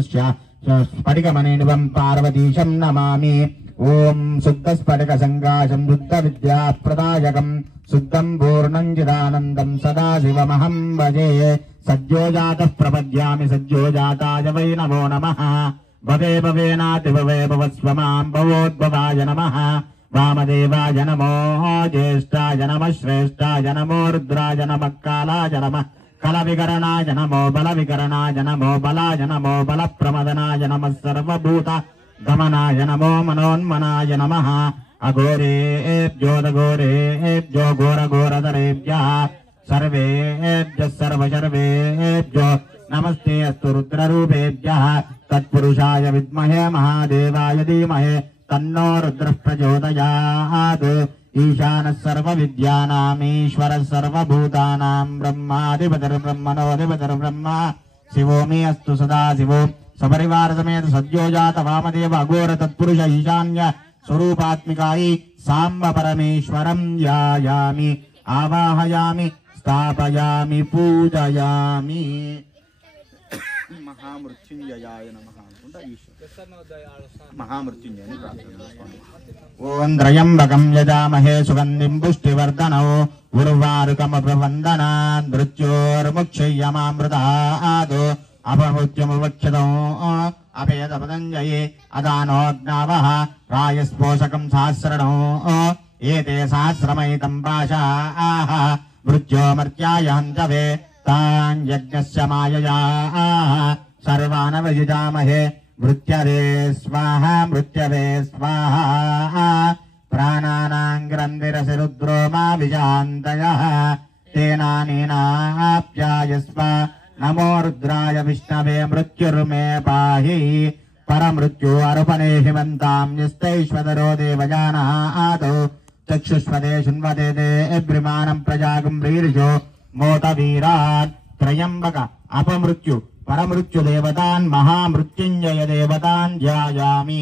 పార్వతీశం నమామి. ఓం శుద్ధ స్ఫటిక సంకాశం శుద్ధ విద్యా ప్రదాయకం శుద్ధం పూర్ణం చిదానందం సదాశివమహం భజే. సజ్జోజాత ప్రపద్యామి సజ్జోజాతాయ వై నమో నమః. భవే భవేనాతి భవే భవస్వమాం భవోద్భవాయ నమః. వామదేవాయ నమో జ్యేష్ఠాయ నమః శ్రేష్ఠాయ నమో రుద్రాయ నమః కాలాయ నమః కలవికరణాయ నమో బలవికరణాయ నమో బలాయ నమో బలప్రమదనాయ నమః సర్వభూత గమనాయ నమో మనోన్మనాయ నమః. అఘోరేభ్యోదఘోరేభ్యో ఘోరఘోరధరేభ్యః సర్వేభ్యః సర్వశర్వేభ్యో నమస్తే అస్తు రుద్రరూపేభ్యః. తత్పురుషాయ విద్మహే మహాదేవాయ ధీమహి తన్నో రుద్రః ప్రచోదయాత్. ఈశానः సర్వవిద్యానామీశ్వరः సర్వభూతానాం బ్రహ్మాధిపతిర్బ్రహ్మణోధిపతిర్బ్రహ్మ శివో మే అస్తు సదాశివో సపరివార సమేత సద్యోజాత వామదేవ అఘోర తత్పురుష ఈశాన్య స్వరూపాత్మికాయి సాంబ పరమేశ్వరం ధ్యాయామి ఆవాహయామి స్థాపయామి పూజయామి. మహామృత్యుంజయాయ నమః అనుకుంటా మహామృత్యుంజయని ప్రార్థన చేసుకోండి. ఓం త్రయంబకం యజామహే సుగంధిం పుష్టివర్ధనో ఉర్వారుకమభివందనాన్ మృత్యోర్ముక్షయమామృతాద్ అపమృత్యుమువక్షతో అభేద పతంజయే అదానోగ్నావః రాయస్పోషకం సహస్రణో ఏతే సహస్రమైతం పాశాః మృత్యోమర్త్యాయ హంతవే తాన్ యజ్ఞస్య మాయయా సర్వానవయుజామహే. మృత్యవే స్వాహా మృత్యవే స్వాహా. ప్రాణానాం గ్రంథిరసి రుద్రో మా విజాంతయః తేనానేనాప్యాయస్వ. నమో రుద్రాయ విష్ణవే మృత్యుర్మే పాహి. పరమృత్యు అరుపనే హిమంతాం న్యస్తైశ్వదరో దేవజానాత్. చక్షుష్పదే శృణ్వతే దేబ్రిమానం ప్రజాగం వ్రీర్జో మోతవీరాట్. త్రయంబక అపమృత్యు పరమృత్యు దేవతాన్ మహామృత్యుంజయ దేవతాన్ ధ్యాయామి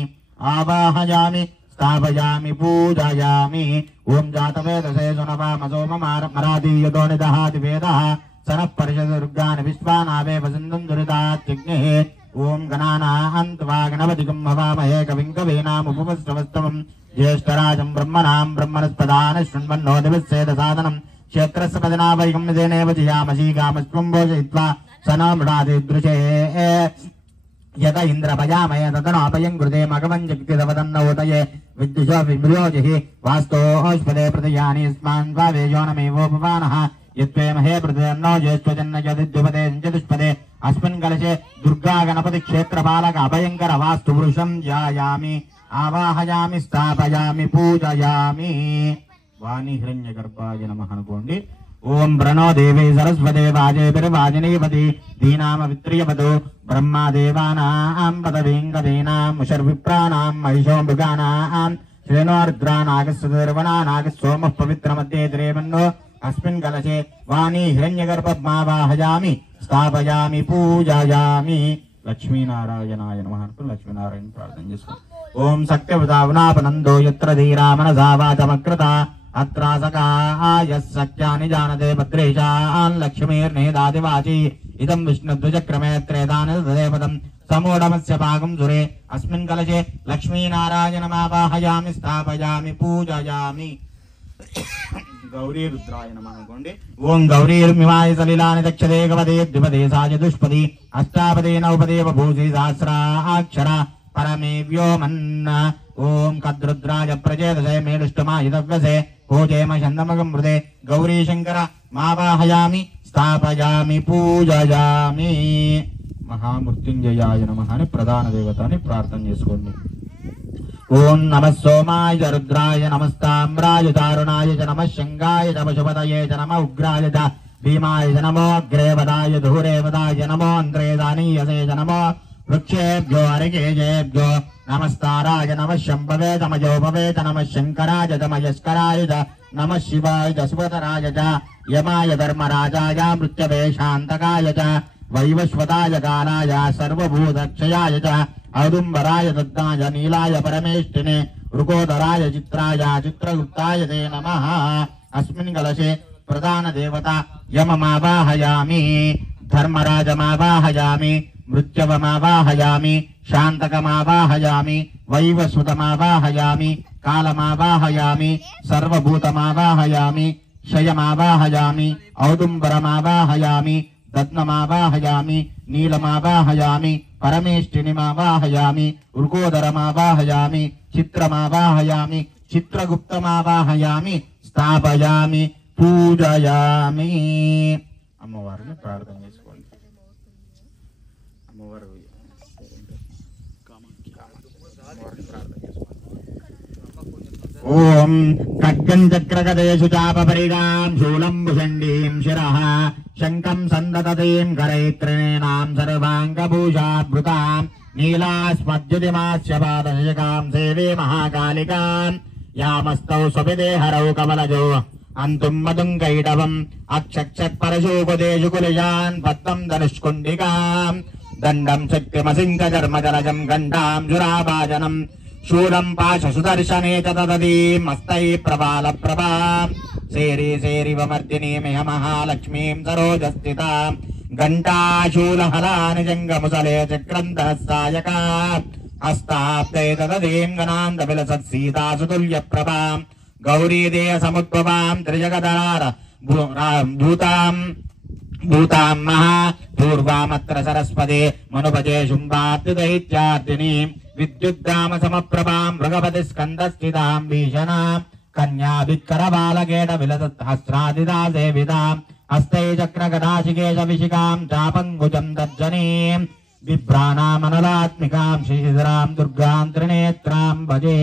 ఆవాహయామి స్థాపయామి పూజయామి. ఓం జాతవేదసే సునవామసో మరాదీయతో నిదహాతి వేదః సనః పరిషదుర్గాని విశ్వానావేవ సింధుం దురితాత్యగ్నిః. ఓం గణానాం త్వా గణపతిగం హవామహే కవిం కవీనాముపమశ్రవస్తమం జ్యేష్ఠరాజం బ్రహ్మణాం బ్రహ్మణస్పదాన శృణ్వన్నో దివస్సేద సాధనం క్షేత్రస్య పదనావైకం నిదేనేవ జియామసీగామస్త్వం భోజయిత్వా సనో మృడాదిదృశే. యత ఇంద్రపయామయ తదనోపయం కృతే మగవం జగ్తిదవదన్నోదయే విద్యుషో విమృయోజిః వాస్తోష్పదే ప్రతియాని స్మాన్ స్వావేజో నమేవోపవానః. యత్వేమహే ప్రతిదన్నో జ్యేష్ఠజన్నయదిద్యుపదే చతుష్పదే. అస్మిన్ కలశే దుర్గా గణపతి క్షేత్రపాలక అభయంకర వాస్తు వృషం ధ్యాయామి ఆవాహయామి స్థాపయామి పూజయామి. వాణి హిరణ్య గర్భాయ నమః అనుకోండి. ఓం ప్రణో దేవే సరస్వతే వాజేభిర్వాజినీపతి ధీనామ విత్రియవతు. బ్రహ్మాదేవానాం పదవీం గదీనాం ముషర్విప్రాణాం మహిషో మృగానాం శ్రేణోర్ద్రానాగస్వదర్వణానాగ సోమః పవిత్రమధ్యే త్రేవన్నో. అస్మిన్ కలశే వాణి హిరణ్యగర్భమావాహయామి స్థాపయామి పూజయామి. లక్ష్మీనారాయణాయ నమః అనుకుని లక్ష్మీనారాయణ ప్రార్థన చేసుకోండి. ఓం సత్యవృతావనాపనందో యత్ర ధీరా మనసా వాచమకృత అత్రాసకాయ సఖ్యాని జానతే భద్రేశాన్ లక్ష్మీర్నేదాదివాచి. ఇదం విష్ణుద్విజక్రమే త్రేదాని తదేపదం సమూఢమస్య పాకం సురే. అస్మిన్ కలశే లక్ష్మీనారాయణమావాహయామి స్థాపయామి పూజయామి. గౌరీ రుద్రాయ నమః అనుకోండి. ఓం గౌరీర్మిమాయ సలిలాని దక్షదే గవదే ద్విపదే సాచతుష్పది అష్టాపదే నవపదే బభూషి సహస్రాక్షర పరమే వ్యోమన్న. ఓం కద్రుద్రాయ ప్రచేదసే మేలుష్టమాయుధవ్యసే పూజేమ చందమగం మృదే. గౌరీ శంకర మావాహయామి స్థాపయామి పూజయామి. మహామృత్యుంజయాయ నమః అని ప్రధాన దేవతని ప్రార్థన చేసుకోండి. ఓం నమః సోమాయ రుద్రాయ నమస్తామ్రాయ దారుణాయ చ నమః శంగాయ చ పశుపతయే చ నమః ఉగ్రాయ చ భీమాయ చ నమో అగ్రేవదాయ ధూరేవదాయ నమో అంద్రేదానీయసే చ నమో వృక్షేభ్యో హరికేశేభ్యో నమస్తారాయ నమః శంభవే తమయోపవే చ నమః శంకరాయ తమయస్కరాయ చ నమః శివాయ చ సుభతరాయ చ యమాయ ధర్మరాజాయ మృత్యవే శాంతకాయ చ వైవస్వతాయ కాలాయ సర్వభూతక్షయాయ చ ఔదుంబరాయ దత్తాయ నీలాయ పరమేష్ఠినే వృకోదరాయ చిత్రాయ చిత్రగుప్తాయ తే నమః. అస్మిన్ కలశే ప్రధాన దేవత యమమావాహయామి, ధర్మరాజమావాహయామి, మృత్యవమావాహయామి, శాంతకమావాహయామి, వైవస్వతమావాహయామి, కాలమావాహయామి, సర్వభూతమావాహయామి, క్షయమావాహయామి, ఔదుంబరమావాహయామి, దత్నమావాహయామి, నీలమావాహయామి, పరమేష్ఠినిమావాహయామి, వృకోదరమావాహయామి, చిత్రమావాహయామి, చిత్రగుప్తమావాహయామి, స్థాపయామి పూజయామి. అమ్మవారిని ప్రార్థన చేసుకోండి. అమ్మవారు ఓం ఖడ్గం చక్రగదేషు చాపపరిగాం శూలం భుషండీం శిరః శంఖం సందతతీం కరైత్రిణేనాం సర్వాంగభూషాభృతాం నీలాస్మద్యుతిమాస్యపాదశకాం సేవే మహాకాళికాం యామస్తౌ స్వపిదేహరౌ కమలజో అంతుం మదుంగైడవం అక్షక్షత్పరశూపదేశు కులయాన్ పద్మం ధనుష్కుండికాం దండం శక్తిమసింకజర్మజలజం గండాం జురాభాజనం శూలం పాశసుదర్శనే తదదీం మస్తై ప్రబాల ప్రభాం సేరి సేరివమర్దినీమిహ మహాలక్ష్మీం సరోజస్థితాం ఘంటాశూలహలాని జంగముసలే చక్రంధఃసాయకా హస్తాబ్దై తదదీం గణాందవిలసత్సీతాసుతుల్య ప్రభాం గౌరీదేయ సముద్భవాం త్రిజగదార భూతాం మహా పూర్వామత్ర సరస్వతే మనుపజే శుంభాద్యుదైత్యార్దినీం విద్యుద్ధామ సమప్రభాం మృగపతి స్కందస్థితాం భీషణాం కన్యాభికరబాలకేట విలసత్హస్రాదిదా సేవితాం హస్తై చక్రగదాశికేశ విశికాం చాపంగుజం తర్జనీం బిభ్రాణామనలాత్మికాం శ్రీధరాం దుర్గాం త్రినేత్రాం భజే.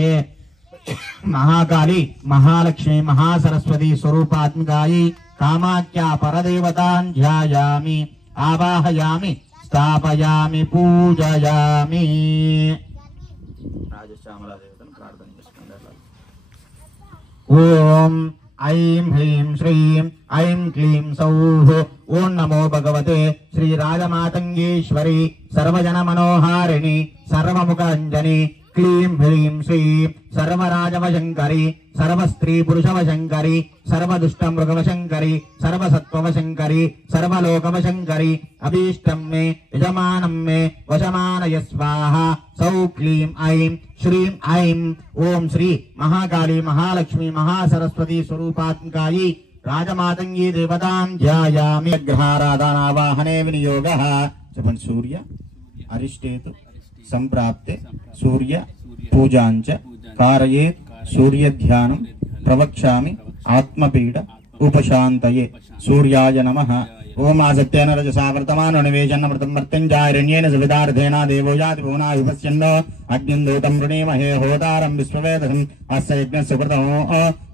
మహాకాళి మహాలక్ష్మి మహాసరస్వతి స్వరూపాత్మికాయి కామాఖ్యా పరదేవతాం ధ్యాయామి ఆవాహయామి స్థాపయామి పూజయామి. రాజశ్యామల దేవతను ప్రార్థన చేసుకుంటారు. ఓం ఐం హ్రీం శ్రీం ఐం క్లీం సౌః. ఓం నమో భగవతే శ్రీ రాజమాతంగేశ్వరి సర్వజన మనోహారిణి సర్వముఖరంజని క్లీం హ్రీం శ్రీం సర్వరాజవశంకరి సర్వస్త్రీ పురుషవశంకరి సర్వదుష్టమృగవశంకరి సర్వసత్వవశంకరి సర్వలోకవశంకరి అభీష్టం మే యజమానం మే వశమానయ స్వాహ. సౌ క్లీం ఐం శ్రీం ఐం. ఓం శ్రీ మహాకాళి మహాలక్ష్మి మహాసరస్వతి స్వరూపాత్మికాయి రాజమాతంగీ దేవతాం ధ్యాయామి. గ్రహారాధనావాహనే వినియోగః. చెప్పండి. సూర్య అరిష్టేతు సంప్రాప్తే సూర్య పూజాంచ కారయేత్ సూర్య ధ్యానం ప్రవక్ష్యామి ఆత్మపీడ ఉపశాంతయే. సూర్యాయ నమః. ఓం ఆసత్యేన రజసా వర్తమానో నివేశన్నమృతం మర్త్యంజారణ్యేన సవితార్థేన దేవో యాతి భువనాయుపస్యన్నో అగ్నిం దూతం వృణీమహే హోతారం విశ్వవేదసం అస్య యజ్ఞస్య కృతం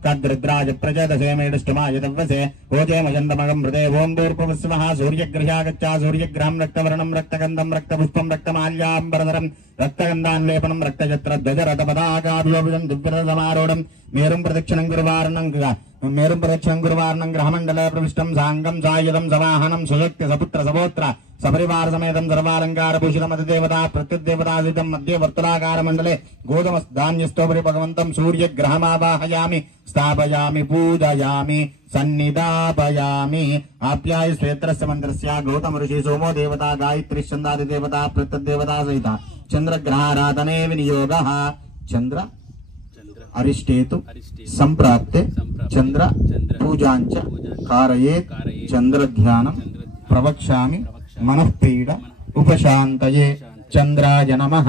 కద్రుద్రాజ ప్రజదసే మేడుష్టమాయ తవ్వసే ఓజేమచందమగం హృదే. ఓం భూర్భువస్వః సూర్యగృహ్యాగచ్చా సూర్యగ్రహం రక్తవర్ణం రక్తగంధం రక్తపుష్పం రక్తమాల్యాంబరధరం రక్తగంధాన్లేపనం రక్తచత్రధ్వజరథపదాకాభిషోభితం దివ్యరథసమారూఢం మేరుం ప్రదక్షిణం గురువారణం గ్రహమండల ప్రవిష్టం సాంగం సాయుధం సవాహనం సుశక్తి సపుత్ర సపోత్ర సపరివార సమేతం సర్వాలంకార భూషితమతిదేవతా ప్రత్యుదేవతాసితం మధ్య వర్తులాకార మండలే గోధుమధాన్యస్తోపరి భగవంతం సూర్యగ్రహమావాహయామి స్థాపయామి పూజయామి సన్నిధాపయామి. ఆప్యాయ శ్వేత్రస్య మంత్రస్య గౌతమ ఋషి సోమో దేవతా గాయత్రి ఛందాది దేవతా ప్రత్యుదేవతా సహిత చంద్రగ్రహారాధనే వినియోగః. చంద్ర అరిష్టేతు సంప్రాప్తే చంద్ర పూజాంచ కారయేత్ చంద్రధ్యానం ప్రవక్ష్యామి మనఃపీడ ఉపశాంతయే. చంద్రాయ నమః.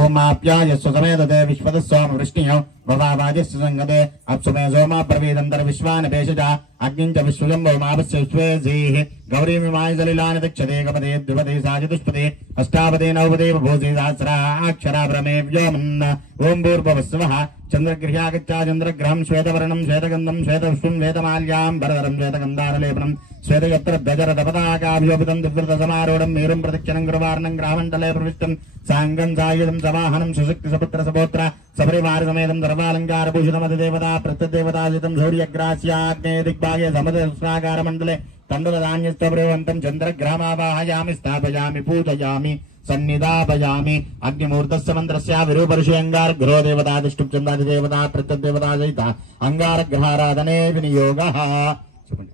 ఓమాప్యాయస్వ సమేతతే విశ్వదస్సోమ వృష్ణియో భవావాజస్య సంగతే అప్సుమే సోమా ప్రవేదంతర విశ్వాని భేషజ अग्निं च विश्वजम्बवमापस्य विश्वेसीः गौरीमिमाय सलिलानि दक्षते कपदे द्विपदे साचतुष्पदे अष्टापदे नवपदे बभूषे सहस्राक्षरा भ्रमे व्योमन् ओं भूर्भुवस्सुवः चन्द्रगृह्यागच्छा चन्द्रग्रहं श्वेतवर्णं श्वेतगन्धं श्वेतपुष्पं श्वेतमाल्यां वरदरं श्वेतगन्धारलेपनं श्वेतयत्रध्वजरथपताकाभिशोभितं दिव्यरथसमारूढं मेरुं प्रदक्षिणं गुरुवार्णं ग्रामण्डले प्रविष्टं साङ्गं सायुधं सवाहनं सुशक्तिसपुत्रसपोत्र सपरिवारसमेतं सर्वालङ्कारभूषितमधिदेवता प्रत्यदेवताजितं शौर्यग्रास्याग्ने दिग्भागे समदस्रागारमण्डले तण्डुलधान्यस्तप्रवन्तं चन्द्रग्रामावाहयामि स्थापयामि पूजयामि सन्निधापयामि अग्निमूर्तस्य मन्त्रस्य विरूपऋषिअङ्गारग्रहो देवता दिष्टुप्चन्दादिदेवता प्रत्यदेवता सहित अङ्गारग्रहाराधने विनियोगः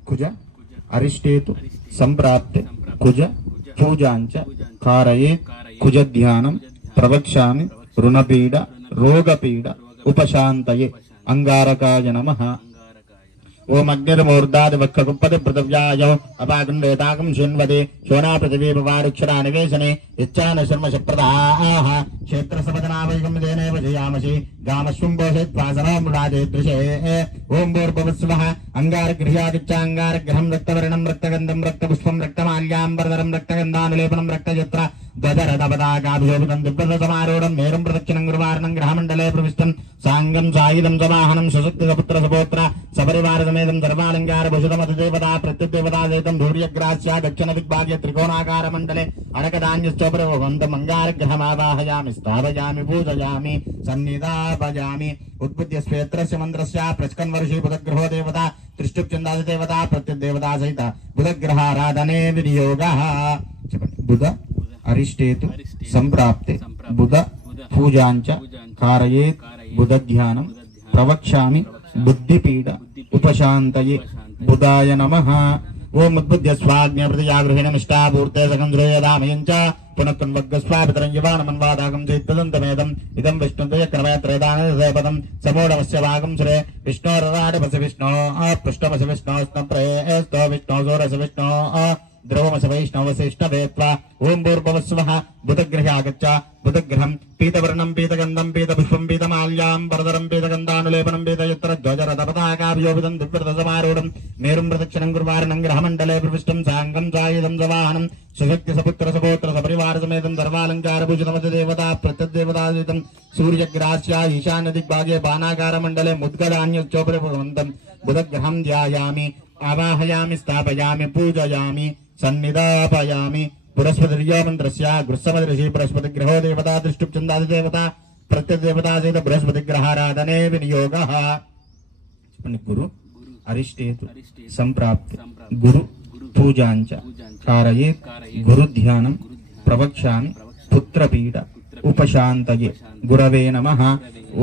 कुज अरिष्टेतु सम्प्राप्ते कुज पूजाञ्च कारयेत् कुजध्यानं प्रवक्ष्यामि ऋणपीड रोगपीड उपशान्तये अंगारकाय नमः। ओम अग्निर्मूर्धादिवक्षकुप्पति पृथिव्यायौ अपागुण्डेताकं शिन्वते शोना पृथिवी पवारुक्षरा निवेशने इच्छान शर्मशप्रदाः क्षेत्रसपदनावैकं देनेव जयामसि गामस्वं पोषयित्वासनो मृडादे दृशे ओम भूर्भुवस्सुवः अङ्गारगृह्यादिच्छाङ्गारग्रहं रक्तवर्णं रक्तगन्धं रक्तपुष्पं रक्तमाल्याम्बरधरं रक्तगन्धानुलेपनं रक्तजत्र ध्वजरथपताकाभिशोभितं दिव्यरथसमारूढं मेरुं प्रदक्षिणं गुरुवार्णं ग्रहमण्डले प्रविष्टं साङ्गं सायुधं सवाहनं सुशक्तिसपुत्रसपोत्र सपरिवारसमेतं सर्वालङ्कारभूषितमधिदेवता प्रत्यदेवता सहितं सूर्यग्रास्या दक्षिणदिग्भागे त्रिकोणाकारमण्डले अडकधान्यस्तोपरिभवन्तम् अङ्गारग्रहमावाहयामि स्थापयामि पूजयामि सन्निधापयामि उद्बुद्ध्य श्वेत्रस्य मन्त्रस्य प्रस्कन्वर्षी बुधग्रहो देवता त्रिष्टुप्चन्दादिदेवता प्रत्यदेवता सहित बुधग्रहाराधने विनियोगः। बुध अरिष्टेतु सम्प्राप्ते बुध पूजाञ्च कारयेत् बुधध्यानं प्रवक्ष्यामि बुद्धिपीड उपशान्तये बुधाय नमः। ओम उद्बुद्ध्य स्वाग्न्यप्रतिजागृहिणमिष्टापूर्ते सकं श्रूयदामयञ्च पुनः कन्वग्गस्वापितरं यवानमन्वादागं चैत्तदन्तमेदम् इदं विष्णुद्वयक्रमत्रयदानदपदं समूढमस्य भागं श्रे विष्णोरराडपसि विष्णो पृष्ठमसि विष्णो स्नप्रेस्तो विष्णो सोरसि विष्णो द्रवमस वैष्णवशिष्टवेत्वा ओम भूर्भुवस्सुवः बुधगृह्यागच्छ बुधगृहं पीतवर्णं पीतगन्धं पीतपुष्पं पीतमाल्याम्बरधरं पीतगन्धानुलेपनं पीतयत्रध्वजरथपताकाभिशोभितं दिव्यरथसमारूढं मेरुं प्रदक्षिणं गुरुवार्णं ग्रहमण्डले प्रविष्टं साङ्गं सायुधं सवाहनं सुशक्तिसपुत्रसपोत्र सपरिवारसमेतं सर्वालङ्कारभूषितमधिदेवता प्रत्यदेवतासहितं सूर्यग्रास्या ईशान्यदिग्भागे बाणाकारमण्डले मुद्गदान्यश्चोपरिभवन्तं बुधग्रहं ध्यायामि आवाहयामि स्थापयामि पूजयामि सन्निधापयामि बृहस्पतिर्यमन्त्रस्य गृहसमदृशि बृहस्पतिग्रहो देवता दृष्टुप्चन्दादिदेवता प्रत्यदेवता सहित बृहस्पतिग्रहाराधने विनियोगः। गुरु अरिष्टेतु सम्प्राप्ते गुरु पूजाञ्च कारयेत् गुरुध्यानं प्रवक्ष्यामि पुत्रपीड उपशान्तये गुरवे नमः।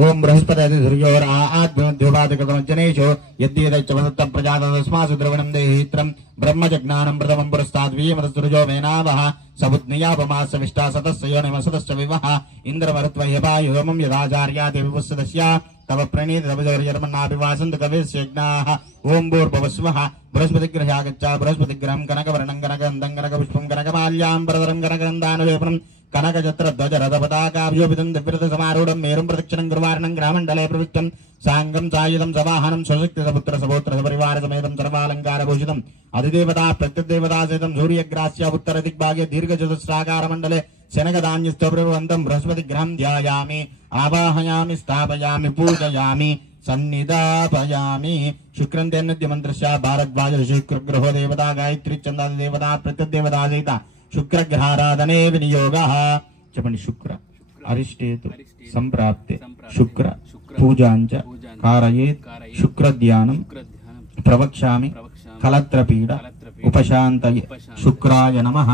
ओम बृहस्पति सूर्योरात्मोपाधिकृतमज्जनेषु यद्येतच्च प्रजातस्मासु द्रवणं देहित्रं ब्रह्मजज्ञानं प्रथमं पुरस्ताद्वीयमतसृजो मेनावः सबुद्नियापमासविष्टा सतस्य योनिमसतश्च विवः इन्द्रमरुत्वह्यपायुगमं यदाचार्याति विपुस्सदस्य तव प्रणीत तवजर्मन्नाभिवासन्तु कविस्यज्ञाः। ओम भूर्भुवस्सुवः बृहस्पतिग्रह्यागच्छ बृहस्पतिग्रहं कनकवर्णं कनकगन्धं कनकपुष्पं कनकमाल्याम्बरधरं कनकगन्धानुलेपनं कनकजत्रध्वजरथपताकाभिशोभितं दिव्यरथसमारूढं मेरुं प्रदक्षिणं गुरुवार्णं ग्रामण्डले प्रविष्टं साङ्गं सायुधं सवाहनं सुशक्तिसपुत्रसपोत्र सपरिवारसमेतं सर्वालङ्कारभूषितम् अधिदेवता प्रत्यदेवता सहितं सूर्यग्रास्य उत्तरदिग्भागे दीर्घचतुस्राकारमण्डले शनकधान्यस्तोपरिभवन्तं बृहस्पतिग्रहं ध्यायामि आवाहयामि स्थापयामि पूजयामि सन्निधापयामि। शुक्रं तेन्नद्यमन्त्रस्य भारद्वाज शुक्रग्रहो देवता गायत्री चन्दादिदेवता प्रत्यदेवता सहित शुक्रग्रहाराधने विनियोगः। चपणि शुक्र अरिष्टेतु सम्प्राप्ते शुक्र पूजाञ्च कारयेत् शुक्रध्यानं प्रवक्ष्यामि कलत्रपीड उपशान्तये शुक्राय नमः।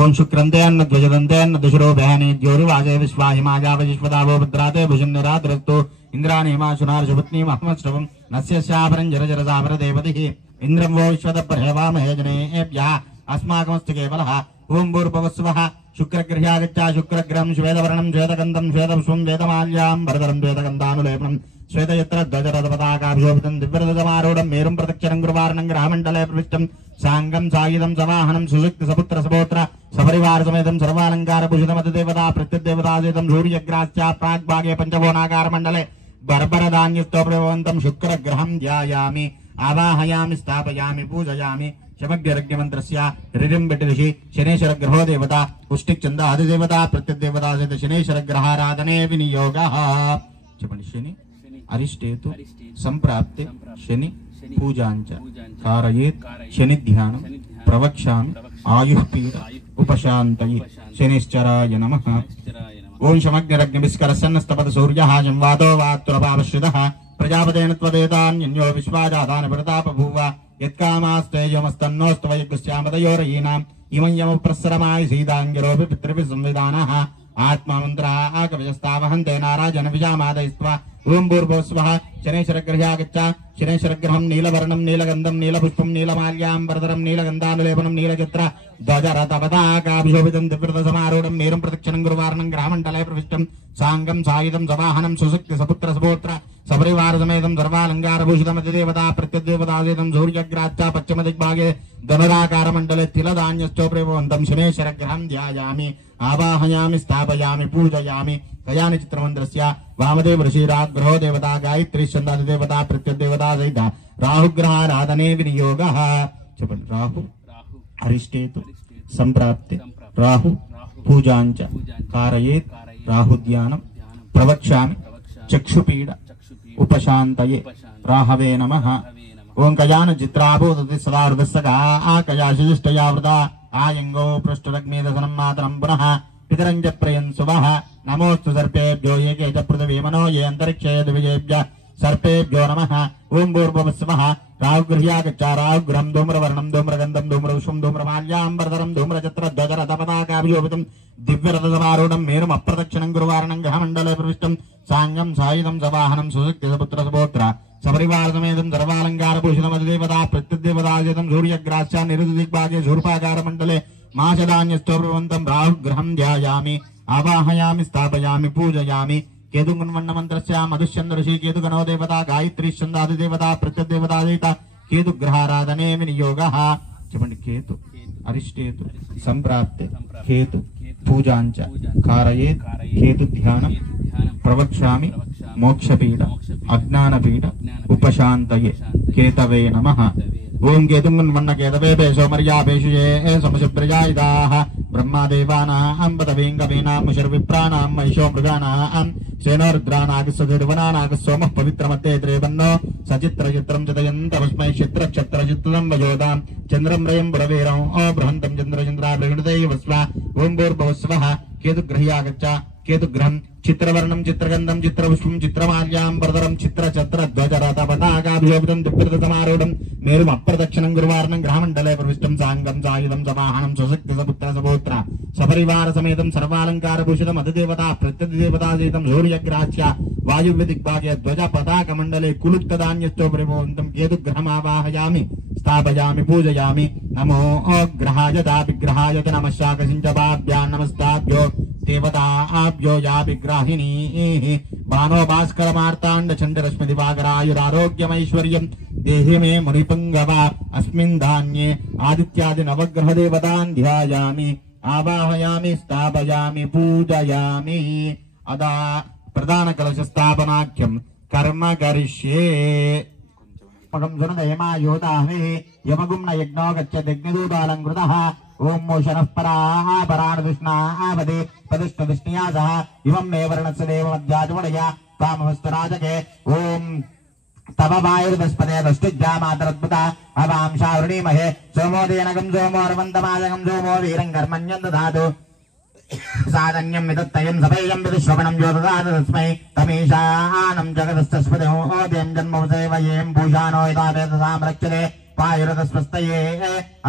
ओम शुक्रन्तेन्न ध्वजदन्तेन्न दुशरो बहने ज्योतिवाजे विश्वाहिमाजावजिष्पदावो भद्राते भुजन्निराद्रस्तु इन्द्राणीमाशुनार्षपत्नी महमश्रवं नस्यस्यापरं जरजरसापर देवतिः इन्द्रं वो विश्वतपरहेवामहे जनेभ्यः अस्माकमस्तु केवलः। ओम भूर्भुवस्सुवः शुक्रगृह्यागच्छ शुक्रग्रहं श्वेतवर्णं श्वेतगन्धं श्वेतपुष्पं श्वेतमाल्याम्बरधरं श्वेतगन्धानुलेपनं श्वेतयत्रध्वजरथपताकाभिशोभितं दिव्यरथसमारूढं मेरुं प्रदक्षिणं गुरुवार्णं ग्रामण्डले प्रविष्टं साङ्गं सायुधं सवाहनं सुशक्तिसपुत्रसपोत्र सपरिवारसमेतं सर्वालङ्कारभूषितमधिदेवता प्रत्यदेवता सहितं सूर्यग्रास्या प्राग्भागे पञ्चकोणाकारमण्डले बर्बरधान्यस्तोपरिभवन्तं शुक्रग्रहं ध्यायामि आवाहयामि स्थापयामि पूजयामि शमग्यरज्ञमन्त्रस्य रिरिम्बिटिषि शनेश्वरग्रहो देवता पुष्टिचन्दादिदेवता प्रत्यदेवता सहित शनेश्वरग्रहाराधने विनियोगः చెప్పండి శని అరిష్టేతు సంప్రాప్తే శని పూజాంచ కారయేత్ శని ధ్యానం ప్రవక్ష్యామి ఆయుః పీడ ఉపశాంతయే శనిశ్చరాయ నమః ఓం శమగ్నిరగ్నిభిస్కరసన్నస్తపద సూర్యః సంవాదో వాత్తులపావశ్రితః ప్రజాపతేన త్వదేతాన్యన్యో విశ్వాజాతాన ప్రతాపభూవ యత్కామాస్తేజమస్తన్నోస్తు వయగ్స్యామదయోరయీనాం ఇమం యమప్రస్సరమాయ సీతాంగిరోపి పితృభిः సంవిధానः आत्मामन्त्राकवयस्तावहन्ते नाराजन विजामादयित्वा ओं भूर्भुवस्वः शनेश्वरगृहागच्छ शनेश्वरगृहं नीलवर्णं नीलगन्धं नीलपुष्पं नीलमाल्याम्बरधरं नीलगन्धानुलेपनं नीलचित्र ध्वजरथपताकाभिशोभितं दिव्यरथसमारूढं मेरुं प्रदक्षिणं गुरुवारणं ग्रामण्डले प्रविष्टं साङ्गं सायुधं सवाहनं सुशक्ति सपुत्र सपुत्र सपरिवारसमेतं सर्वालङ्कारभूषितमतिदेवता प्रत्यदेवतासेतं सूर्यग्राच्च पश्चिमदिग्भागे धनुराकारमण्डले तिलधान्यश्चोपरिभवन्तं शनेश्वरगृहं ध्यायामि आवाहयामि स्थापयामि पूजयामि कयानि चित्रमन्त्रस्य वामदेव ऋषिराग्रहो देवता गायत्री छन्दादिदेवता प्रत्यदेवता सहित राहुग्रहाराधने विनियोगः చెప్పండి రాహు అరిష్టేతు సంప్రాప్తే రాహు పూజాంచ కారయేత్ రాహుధ్యానం ప్రవక్ష్యామి చక్షుపీడ ఉపశాంతయే రాహవే నమః ఓం కయాన చిత్రాభూతతి సదా హృదస్సగా ఆకయాశిష్టయావృతా आयंगो पृष्ठरग्मेदसनं मातरं पुनः पितरञ्च प्रयन् सुवः नमोऽस्तु सर्पेभ्यो ये के च पृथिवी मनो ये अन्तरिक्षे द्विजेभ्यः सर्पेभ्यो नमः ओं भूर्भुवस्वः राहुगृह्यागच्छ राहुगृहं धूम्रवर्णं धूम्रगन्धं धूम्रपुष्पं धूम्रमाल्याम्बरधरं धूम्रचत्रध्वजरथपताकाभिशोभितं दिव्यरथसमारूढं मेरुम् अप्रदक्षिणं गुरुवारणं ग्रहमण्डले प्रविष्टं साङ्गं सायुधं सवाहनं सुशक्तिसपुत्रसपोत्र सपरिवारसमेतं सर्वालङ्कारभूषितमतिदेवता प्रत्यदेवतासेतं सूर्यग्रास्य निरुदिग्भागे शूर्पाकारमण्डले माशदान्यस्तोप्रवन्तं राहुग्रहं ध्यायामि आवाहयामि स्थापयामि पूजयामि केतुगुणमन्त्रस्य मधुश्चन्द्रऋषि केतुगणो देवता गायत्री छन्दादिदेवता प्रत्यदेवता सहित केतुग्रहाराधने विनियोगः చెప్పండి కేతు అరిష్టేతు సంప్రాప్తే కేతు పూజాంచ కారయేత్ కేతు ధ్యానం ప్రవక్ష్యామి మోక్షపీడ అజ్ఞానపీడ ఉపశాంతయే కేతవే నమః ఓం కేతుమన్వన్న కేతవే పేషో మర్యాపేషు ఏ సమశుప్రజాయిదాః బ్రహ్మాదేవానాం పదవేంగవేనాం ముషర్విప్రాణాం మహిషో మృగానాం శేనోరుద్రానాగస్వతిర్వనానాగ సోమః పవిత్రమత్తే త్రేవన్నో సచిత్రచిత్రం చదయంతమస్మై చిత్రక్షత్రచిత్రం వయోదాం చంద్రం రయం బురవీరం ఓ బృహంతం చంద్రచంద్రాభిగణదైవస్వ ఓం భూర్భువస్వః కేతుగ్రహ్యాగచ్చ కేతుగ్రహం చిత్రవర్ణం చిత్రగంధం చిత్రపుష్పం చిత్రమాల్యాంబరధరం చిత్రచత్రధ్వజరథపతాకాభిశోభితం దివ్యరథసమారూఢం మేరుम् అప్రదక్షిణం గురువారణం గ్రహమండలే ప్రవిష్టం సాంగం సాయుధం సవాహనం సుశక్తి సపుత్ర సపోత్ర సపరివారసమేతం సర్వాలంకారభూషితం అధిదేవతా ప్రత్యధిదేవతా సహితం సూర్యగ్రాస్య వాయువ్యదిగ్భాగే ధ్వజపతాకమండలే కులుప్తధాన్యశ్చోపరిభవంతం కేతుగ్రహమావాహయామి స్థాపయామి పూజయామి నమో గ్రహాయ విగ్రహాయ నమః శాకసించపాభ్యాం నమస్తాభ్యో देवताभ्यो या विग्राहिणी बानो भास्कर मार्तांड चंड रश्मि दिवाकरायुरारोग्यमैश्वर्यं देहि मे मुनिपुंगवा अस्मिन् धान्ये आदित्यादि नवग्रह देवतान् ध्यायामि आवाहयामि स्थापयामि पूजयामि अदा प्रधान कलश स्थापनाख्यं कर्म करिष्ये मगं सुरदेमा योदाहे यमगुं न यज्ञो गच्छत्यग्निदूतालङ्कृतः ओम मोशनः पराः पराणकृष्णावदे पदष्टविष्णया सह इमं मे वर्णस्य देवमध्याचमणया तामहस्तराजके ओम तव वायुर्दस्पदे दष्टुज्जामातरद्भुता अवांशावृणीमहे सोमोदेनकं सोमोर्वन्तमाजकं सोमो वीरं कर्मण्यं दधातु साधन्यं विदत्तयं सभेयं विदुश्रवणं योददात तस्मै तमीशानं जगदस्तस्पदे ओदें जन्मोसेवयें भूषाणो यदा वेदसां रक्षते पायुरतस्वस्तये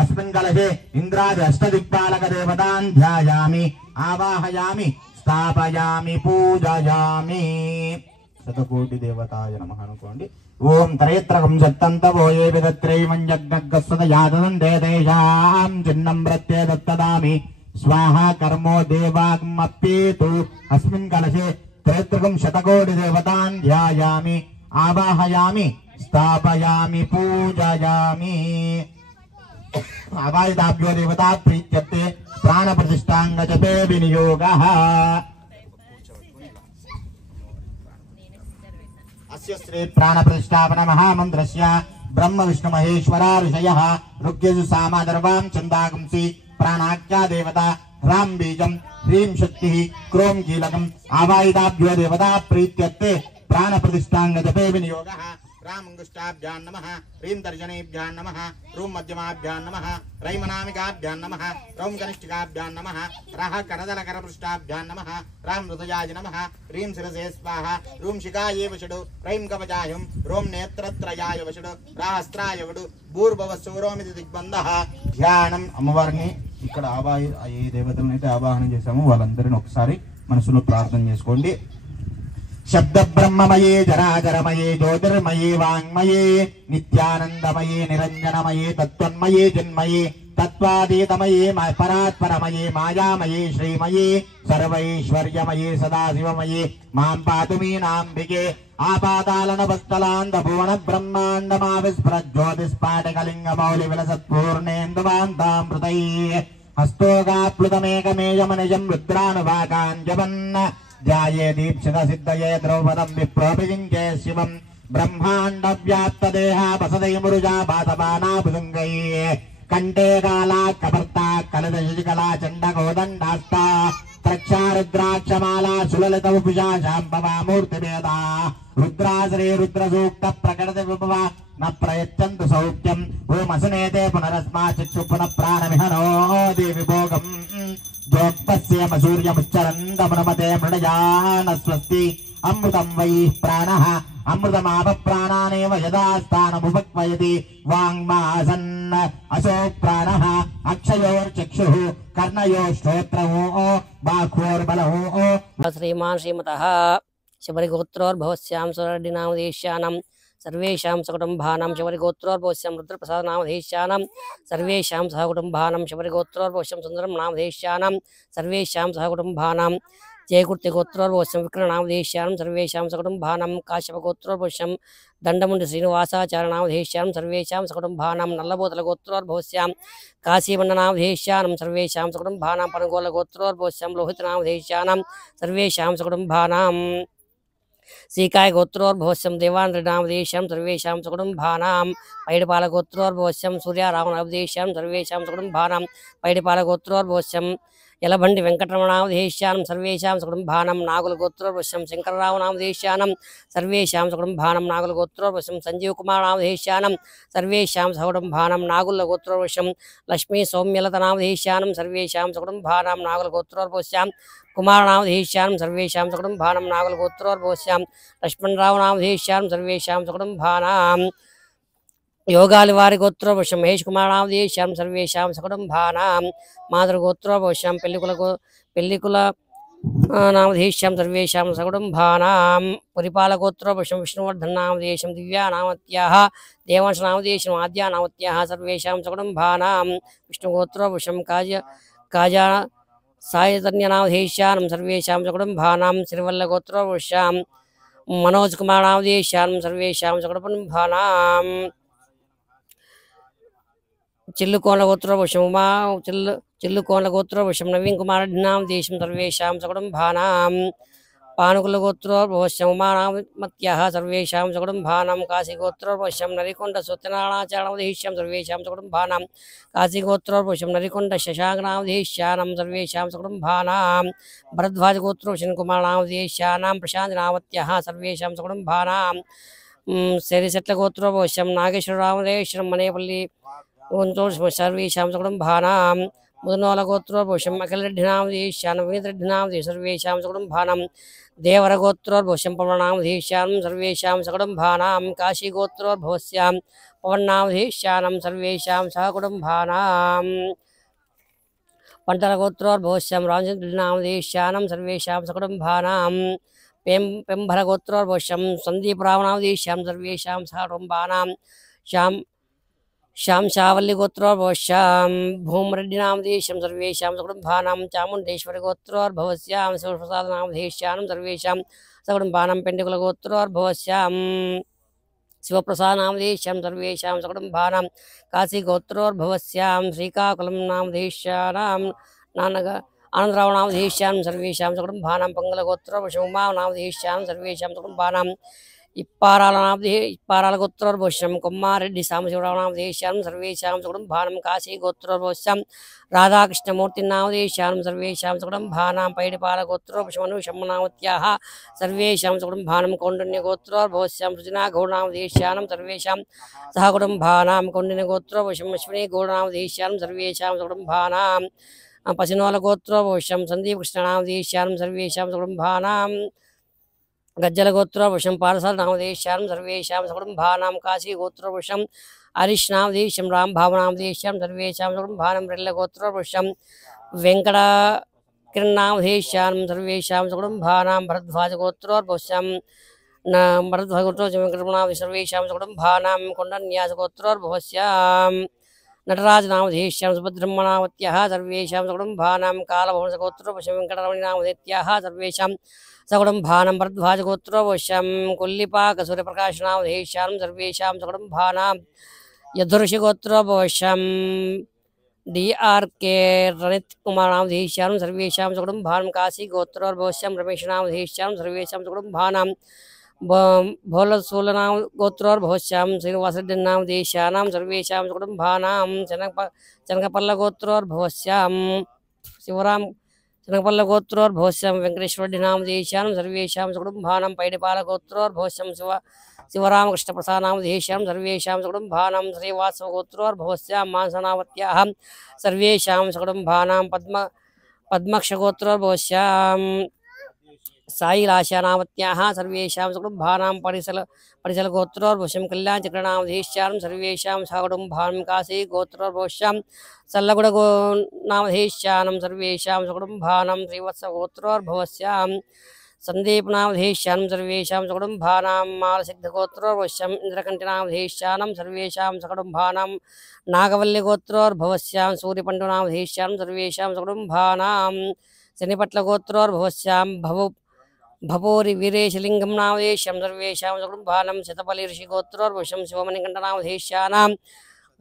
अस्मिन् कलशे इंद्रादि अष्टदिक्पालक देवतान् ध्यायामि आवाहयामि स्थापयामि पूजयामि शतकोटि देवताय नमः अनुकोंडि ओम त्रयत्रकं सत्तन्तवो ये विदत्रैवं यज्ञगस्सदयादन्ते तेषां चिन्नं प्रत्ये दत्तदामि स्वाहा कर्मो देवाग्मप्येतु अस्मिन् कलशे त्रयत्रकं शतकोटि देवतान् ध्यायामि आवाहयामि स्थापयामि पूजयामि अवायदाभ्यो देवता प्रीत्यर्थे प्राण प्रतिष्ठांगजपे विनियोगः अस्य श्री प्राण प्रतिष्ठापन महामन्त्रस्य ब्रह्म विष्णु महेश्वरा ऋषयः ऋग्यजु सामादर्वां छन्दागुंसि प्राणाख्या देवता ह्रां बीजं ह्रीं शक्तिः क्रों कीलकम् आवाहिताभ्यो देवता प्रीत्यर्थे प्राणप्रतिष्ठाङ्गजपे विनियोगः रामङ्गुष्टाभ्यां नमः ह्रीं दर्शनेभ्यां नमः रूं मध्यमाभ्यां नमः रैमनामिकाभ्यां नमः रौं कनिष्ठिकाभ्यां नमः रः करदलकरपृष्ठाभ्यां नमः रां हृदयाय नमः ह्रीं शिरसे स्वाहा रूं शिखाये वषडु रैं कवचायुं रों नेत्रत्रयाय वषडु राहस्त्राय वडु भूर्भुवस्सूरोमिति दिग्बन्धः ధ్యానం అమ్మవారిని ఇక్కడ ఏ దేవతలను అయితే ఆవాహనం చేశామో వాళ్ళందరిని ఒకసారి మనసులో ప్రార్థన చేసుకోండి. शब्द ब्रह्ममये जराजरमये ज्योतिर्मये वाङ्मये नित्यानन्दमये निरञ्जनमये तत्त्वन्मये जन्मये तत्त्वातीतमये परात्परमये मायामये श्रीमये सर्वैश्वर्यमये सदाशिवमये मां पातु मीनाम्बिके आपातालनभस्तलान्दभुवन ब्रह्माण्डमाविस्फुरज्योतिष्पाटकलिङ्गमौलिविलसत्पूर्णेन्दुवान्तामृतैः हस्तोगाप्लुतमेकमेयमनिजं रुद्रानुवाकाञ्जपन् ध्याये दीप्सित सिद्धये द्रौपदं विप्रोभिजिञ्चे शिवं ब्रह्माण्ड व्याप्त देहा वसदे मुरुजा बातबाना भुजङ्गैः कंठे काला कपर्ता कलदशकला चण्डकोदण्डास्ता त्रक्षा रुद्राक्षमाला सुललित उपुषा शाम्भवा मूर्तिभेदा रुद्राश्री रुद्रसूक्त प्रकटति विभवा न प्रयच्छन्तु सौख्यम् ओम असनेते पुनरस्माचिक्षु पुनः प्राणमिहनो देवि भोगम् द्रोक्तस्येम सूर्यमुच्चरन्तमुनमते मृडयान स्वस्ति अमृतं वै प्राणः अमृतमाप प्राणानेव यदा स्थानमुपक्वयति वाङ्मासन् असो प्राणः अक्षयोर्चक्षुः कर्णयोः श्रोत्रौ बाह्वोर्बलौ श्रीमान् श्रीमतः शबरिगोत्रोर्भवस्यां सुरडिनामधीश्यानां सर्वेषां सकुटुम्बानां शबरिगोत्रोर्भवस्यां रुद्रप्रसादनामधीश्यानां सर्वेषां सहकुटुम्बानां शबरिगोत्रोर्भवस्यां सुन्दरं नामधीश्यानां सर्वेषां सहकुटुम्बानां जयकुर्तिगोत्रोर्भवस्यां विक्रमनामधीश्यानां सर्वेषां सकुटुम्बानां काश्यपगोत्रोर्भवस्यां दण्डमुण्डि श्रीनिवासाचार्यनामधीश्यानां सर्वेषां सकुटुम्बानां नल्लबोतलगोत्रोर्भवस्यां काशीमण्डनामधीश्यानां सर्वेषां सकुटुम्बानां पनगोलगोत्रोर्भवस्यां लोहितनामधीश्यानां सर्वेषां सकुटुम्बानां श्रीकाय गोत्रोर्भवस्यं देवान्द्रनामधीश्यां सर्वेषां सकुटुम्बानां पैडपालगोत्रोर्भवस्यं सूर्यारामनामधीश्यां सर्वेषां सकुटुम्बानां पैडपालगोत्रोर्भवस्यं यलभण्डि वेङ्कटरमणामधीश्यानां सर्वेषां सकुटुम्बानां नागुलगोत्रोर्भवस्यं शङ्कररावनामधीश्यानां सर्वेषां सकुटुम्बानां नागुलगोत्रोर्भवस्यं सञ्जीवकुमारनामधीश्यानां सर्वेषां सकुटुम्बानां नागुलगोत्रोर्भवस्यं लक्ष्मी सौम्यलतनामधीश्यानां सर्वेषां सकुटुम्बानां नागुलगोत्रोर्भवस्यां कुमारनामधीश्यानां सर्वेषां सकुटुम्बानां नागुलगोत्रोर्भवस्यां लक्ष्मणरावनामधीश्यानां सर्वेषां सकुटुम्बानां योगालिवारि गोत्रोर्भवस्यं महेश कुमारनामधीश्यानां सर्वेषां सकुटुम्बानां मातृगोत्रोर्भवस्यां पेल्लिकुल नामधीश्यां सर्वेषां सकुटुम्बानां परिपालगोत्रोर्भवस्यं विष्णुवर्धननामधीश्यां दिव्यानामत्याः देवांशनामधीश्याम् आद्यानामत्याः सर्वेषां सकुटुम्बानां विष्णुगोत्रोर्भवस्यं काजा सायतन्यनामधीश्यानां सर्वेषां सकुटुम्बानां श्रीवल्लगोत्रोर्भवस्यां मनोजकुमारनामधीश्यानां सर्वेषां सकुटुम्बानां चिल्लुकोनगोत्रोर्भवस्यं उमा चिल्लुकोनगोत्रोर्भवस्यं नवीनकुमारनामधीश्यां सर्वेषां सकुटुम्बानां पानुकुलगोत्रोर्भवस्यं उमानामत्याः सर्वेषां सकुटुम्बानां काशीगोत्रोर्भवस्यं नरिकुण्डसत्यनारायणनामधीश्यां सर्वेषां सकुटुम्बानां काशीगोत्रोर्भवस्यं नरिकुण्डशशाङ्कनामधीश्यानां सर्वेषां सकुटुम्बानां भरद्वाजगोत्रोर्भवस्यं कुमारनामधीश्यानां प्रशान्तनामत्याः सर्वेषां सकुटुम्बानां सेरिसेट्लगोत्रोर्भवस्यं नागेश्वररामदेश्वरं मनेपल्ली सर्वेषां सकुटुम्बानां मुदनोलगोत्रोर्भवस्यं अखिलरेड्डिनामधीश्यानां विनीतरेड्डिनामधीश्यानां सर्वेषां सकुटुम्बानां देवरगोत्रोर्भवस्यं पवननामधीश्यानां सर्वेषां सकुटुम्बानां काशीगोत्रोर्भवस्यां पवननामधीश्यानां सर्वेषां सहकुटुम्बानां पंटलगोत्रोर्भवस्यं रामचन्द्रनामधीश्यानां सर्वेषां सकुटुम्बानां पेम्भरगोत्रोर्भवस्यं सन्दीपरावनामधीश्यां सर्वेषां सहकुटुम्बानां श्याम शावल्लिगोत्रोर्भवस्यां भूमरेड्डिनामधीश्यां सर्वेषां सकुटुम्बानां चामुण्डेश्वरिगोत्रोर्भवस्यां शिवप्रसादनामधीश्यानां सर्वेषां सकुटुम्बानां पेण्डिकुलगोत्रोर्भवस्यां शिवप्रसादनामधीश्यां सर्वेषां सकुटुम्बानां काशीगोत्रोर्भवस्यां श्रीकाकुलं नामधीश्यानां आनन्दरावनामधीश्यानां सर्वेषां सकुटुम्बानां पङ्गलगोत्रोर्भवस्यं उमानामधीश्यानां सर्वेषां सकुटुम्बानां ఇప్పారాల గోత్రోద్భవస్యం కొమ్మారెడ్డి సాంబశివరామనామదేశ్యానం సర్వేషాం సుకుటుంబానం కాశీ గోత్రోద్భవస్యం రాధాకృష్ణమూర్తినామదేశ్యానం సర్వేషాం సుకుటుంబానాం పైడిపాల గోత్రోపశమను శమ్మనామత్యాః సర్వేషాం సుకుటుంబానం కౌండిన్య గోత్రోద్భవస్యం సృజనా గౌడనామదేశ్యానం సర్వేషాం సహకుటుంబానాం కౌండిన్య గోత్రోపశం అశ్విని గౌడనామదేశ్యానం సర్వేషాం సుకుటుంబానాం పశునోల గోత్రోపశం సందీప్ కృష్ణనామదేశ్యానం సర్వేషాం సుకుటుంబానాం గజ్జల గోత్రోపశం పారసాల నామదేశ్యానం సర్వేషాం సకుటుంబానాం కాశీ గోత్రోపశం హరీష్ నామదేశ్యం రామ్ భావనామదేశ్యం సర్వేషాం సకుటుంబానం రెల్ల గోత్రోపశం వెంకట కిరణామదేశ్యానం సర్వేషాం సకుటుంబానాం భరద్వాజ గోత్రోద్భవస్యం భరద్వాజ గోత్రోపశం వెంకటరమణాది సర్వేషాం సకుటుంబానాం కొండన్యాస గోత్రోద్భవస్యాం నటరాజనామధేశ్యాం సుభద్రహ్మణామత్యః సర్వేషాం సకుటుంబానాం కాలభవంశ గోత్రోపశం వెంకటరమణినామధేత్యాః సర్వేషాం సకుటుంబానాం భరద్వాజ గోత్రోపశం కొల్లిపాక సూర్యప్రకాశనామధేశ్యాం సర్వేషాం సకుటుంబానాం యధుర్షి గోత్రోపశం డిఆర్కే రణిత్ కుమారనామధేశ్యాం సర్వేషాం సకుటుంబానాం కాశీ గోత్రోద్భవస్యం రమేషనామధేశ్యాం సర్వేషాం సకుటుంబానాం భోలసూలనామ గోత్రోద్భవస్యాం శ్రీనివాసరెడ్డినామదేశ్యానాం సర్వేషాం సకుటుంబానాం చెనకపల్ల గోత్రోద్భవస్యాం చెనకపల్ల గోత్రోద్భవస్యాం వెంకటేశ్వరరెడ్డినామదేశ్యానం సర్వేషాం సకుటుంబానాం పైడిపాల గోత్రోద్భవస్యాం శివరామకృష్ణప్రసాదనామదేశ్యాం సర్వేషాం సకుటుంబానాం శ్రీవాసవ గోత్రోద్భవస్యాం మానసనామత్యాః సర్వేషాం సకుటుంబానాం పద్మక్ష గోత్రోద్భవస్యాం సాయిరాశానామత్యాః సర్వేషాం సకుటుంబానాం పరిసల గోత్రోద్భవస్యం కళ్యాణచక్రనామధేశ్యానం సర్వేషాం సకుటుంబానాం కాశీ గోత్రోద్భవస్యాం సల్లగుడ నామధేశ్యానం సర్వేషాం సకుటుంబానాం శ్రీవత్స గోత్రోద్భవస్యాం సందీపనామధేశ్యానం సర్వేషాం సకుటుంబానాం మాలసిద్ధ గోత్రోద్భవస్యాం ఇంద్రకంఠనామధేశ్యానం సర్వేషాం సకుటుంబానాం నాగవల్లి గోత్రోద్భవస్యాం సూర్యపండునామధేశ్యానం సర్వేషాం సకుటుంబానాం శనిపట్ల గోత్రోద్భవస్యాం భవోరి వీరేశలింగం నామధేశ్యం సర్వేషాం సకుటుంబానాం శతపల్లి ఋషి గోత్రోద్భవస్యం శివమణికంఠనామధేశ్యానాం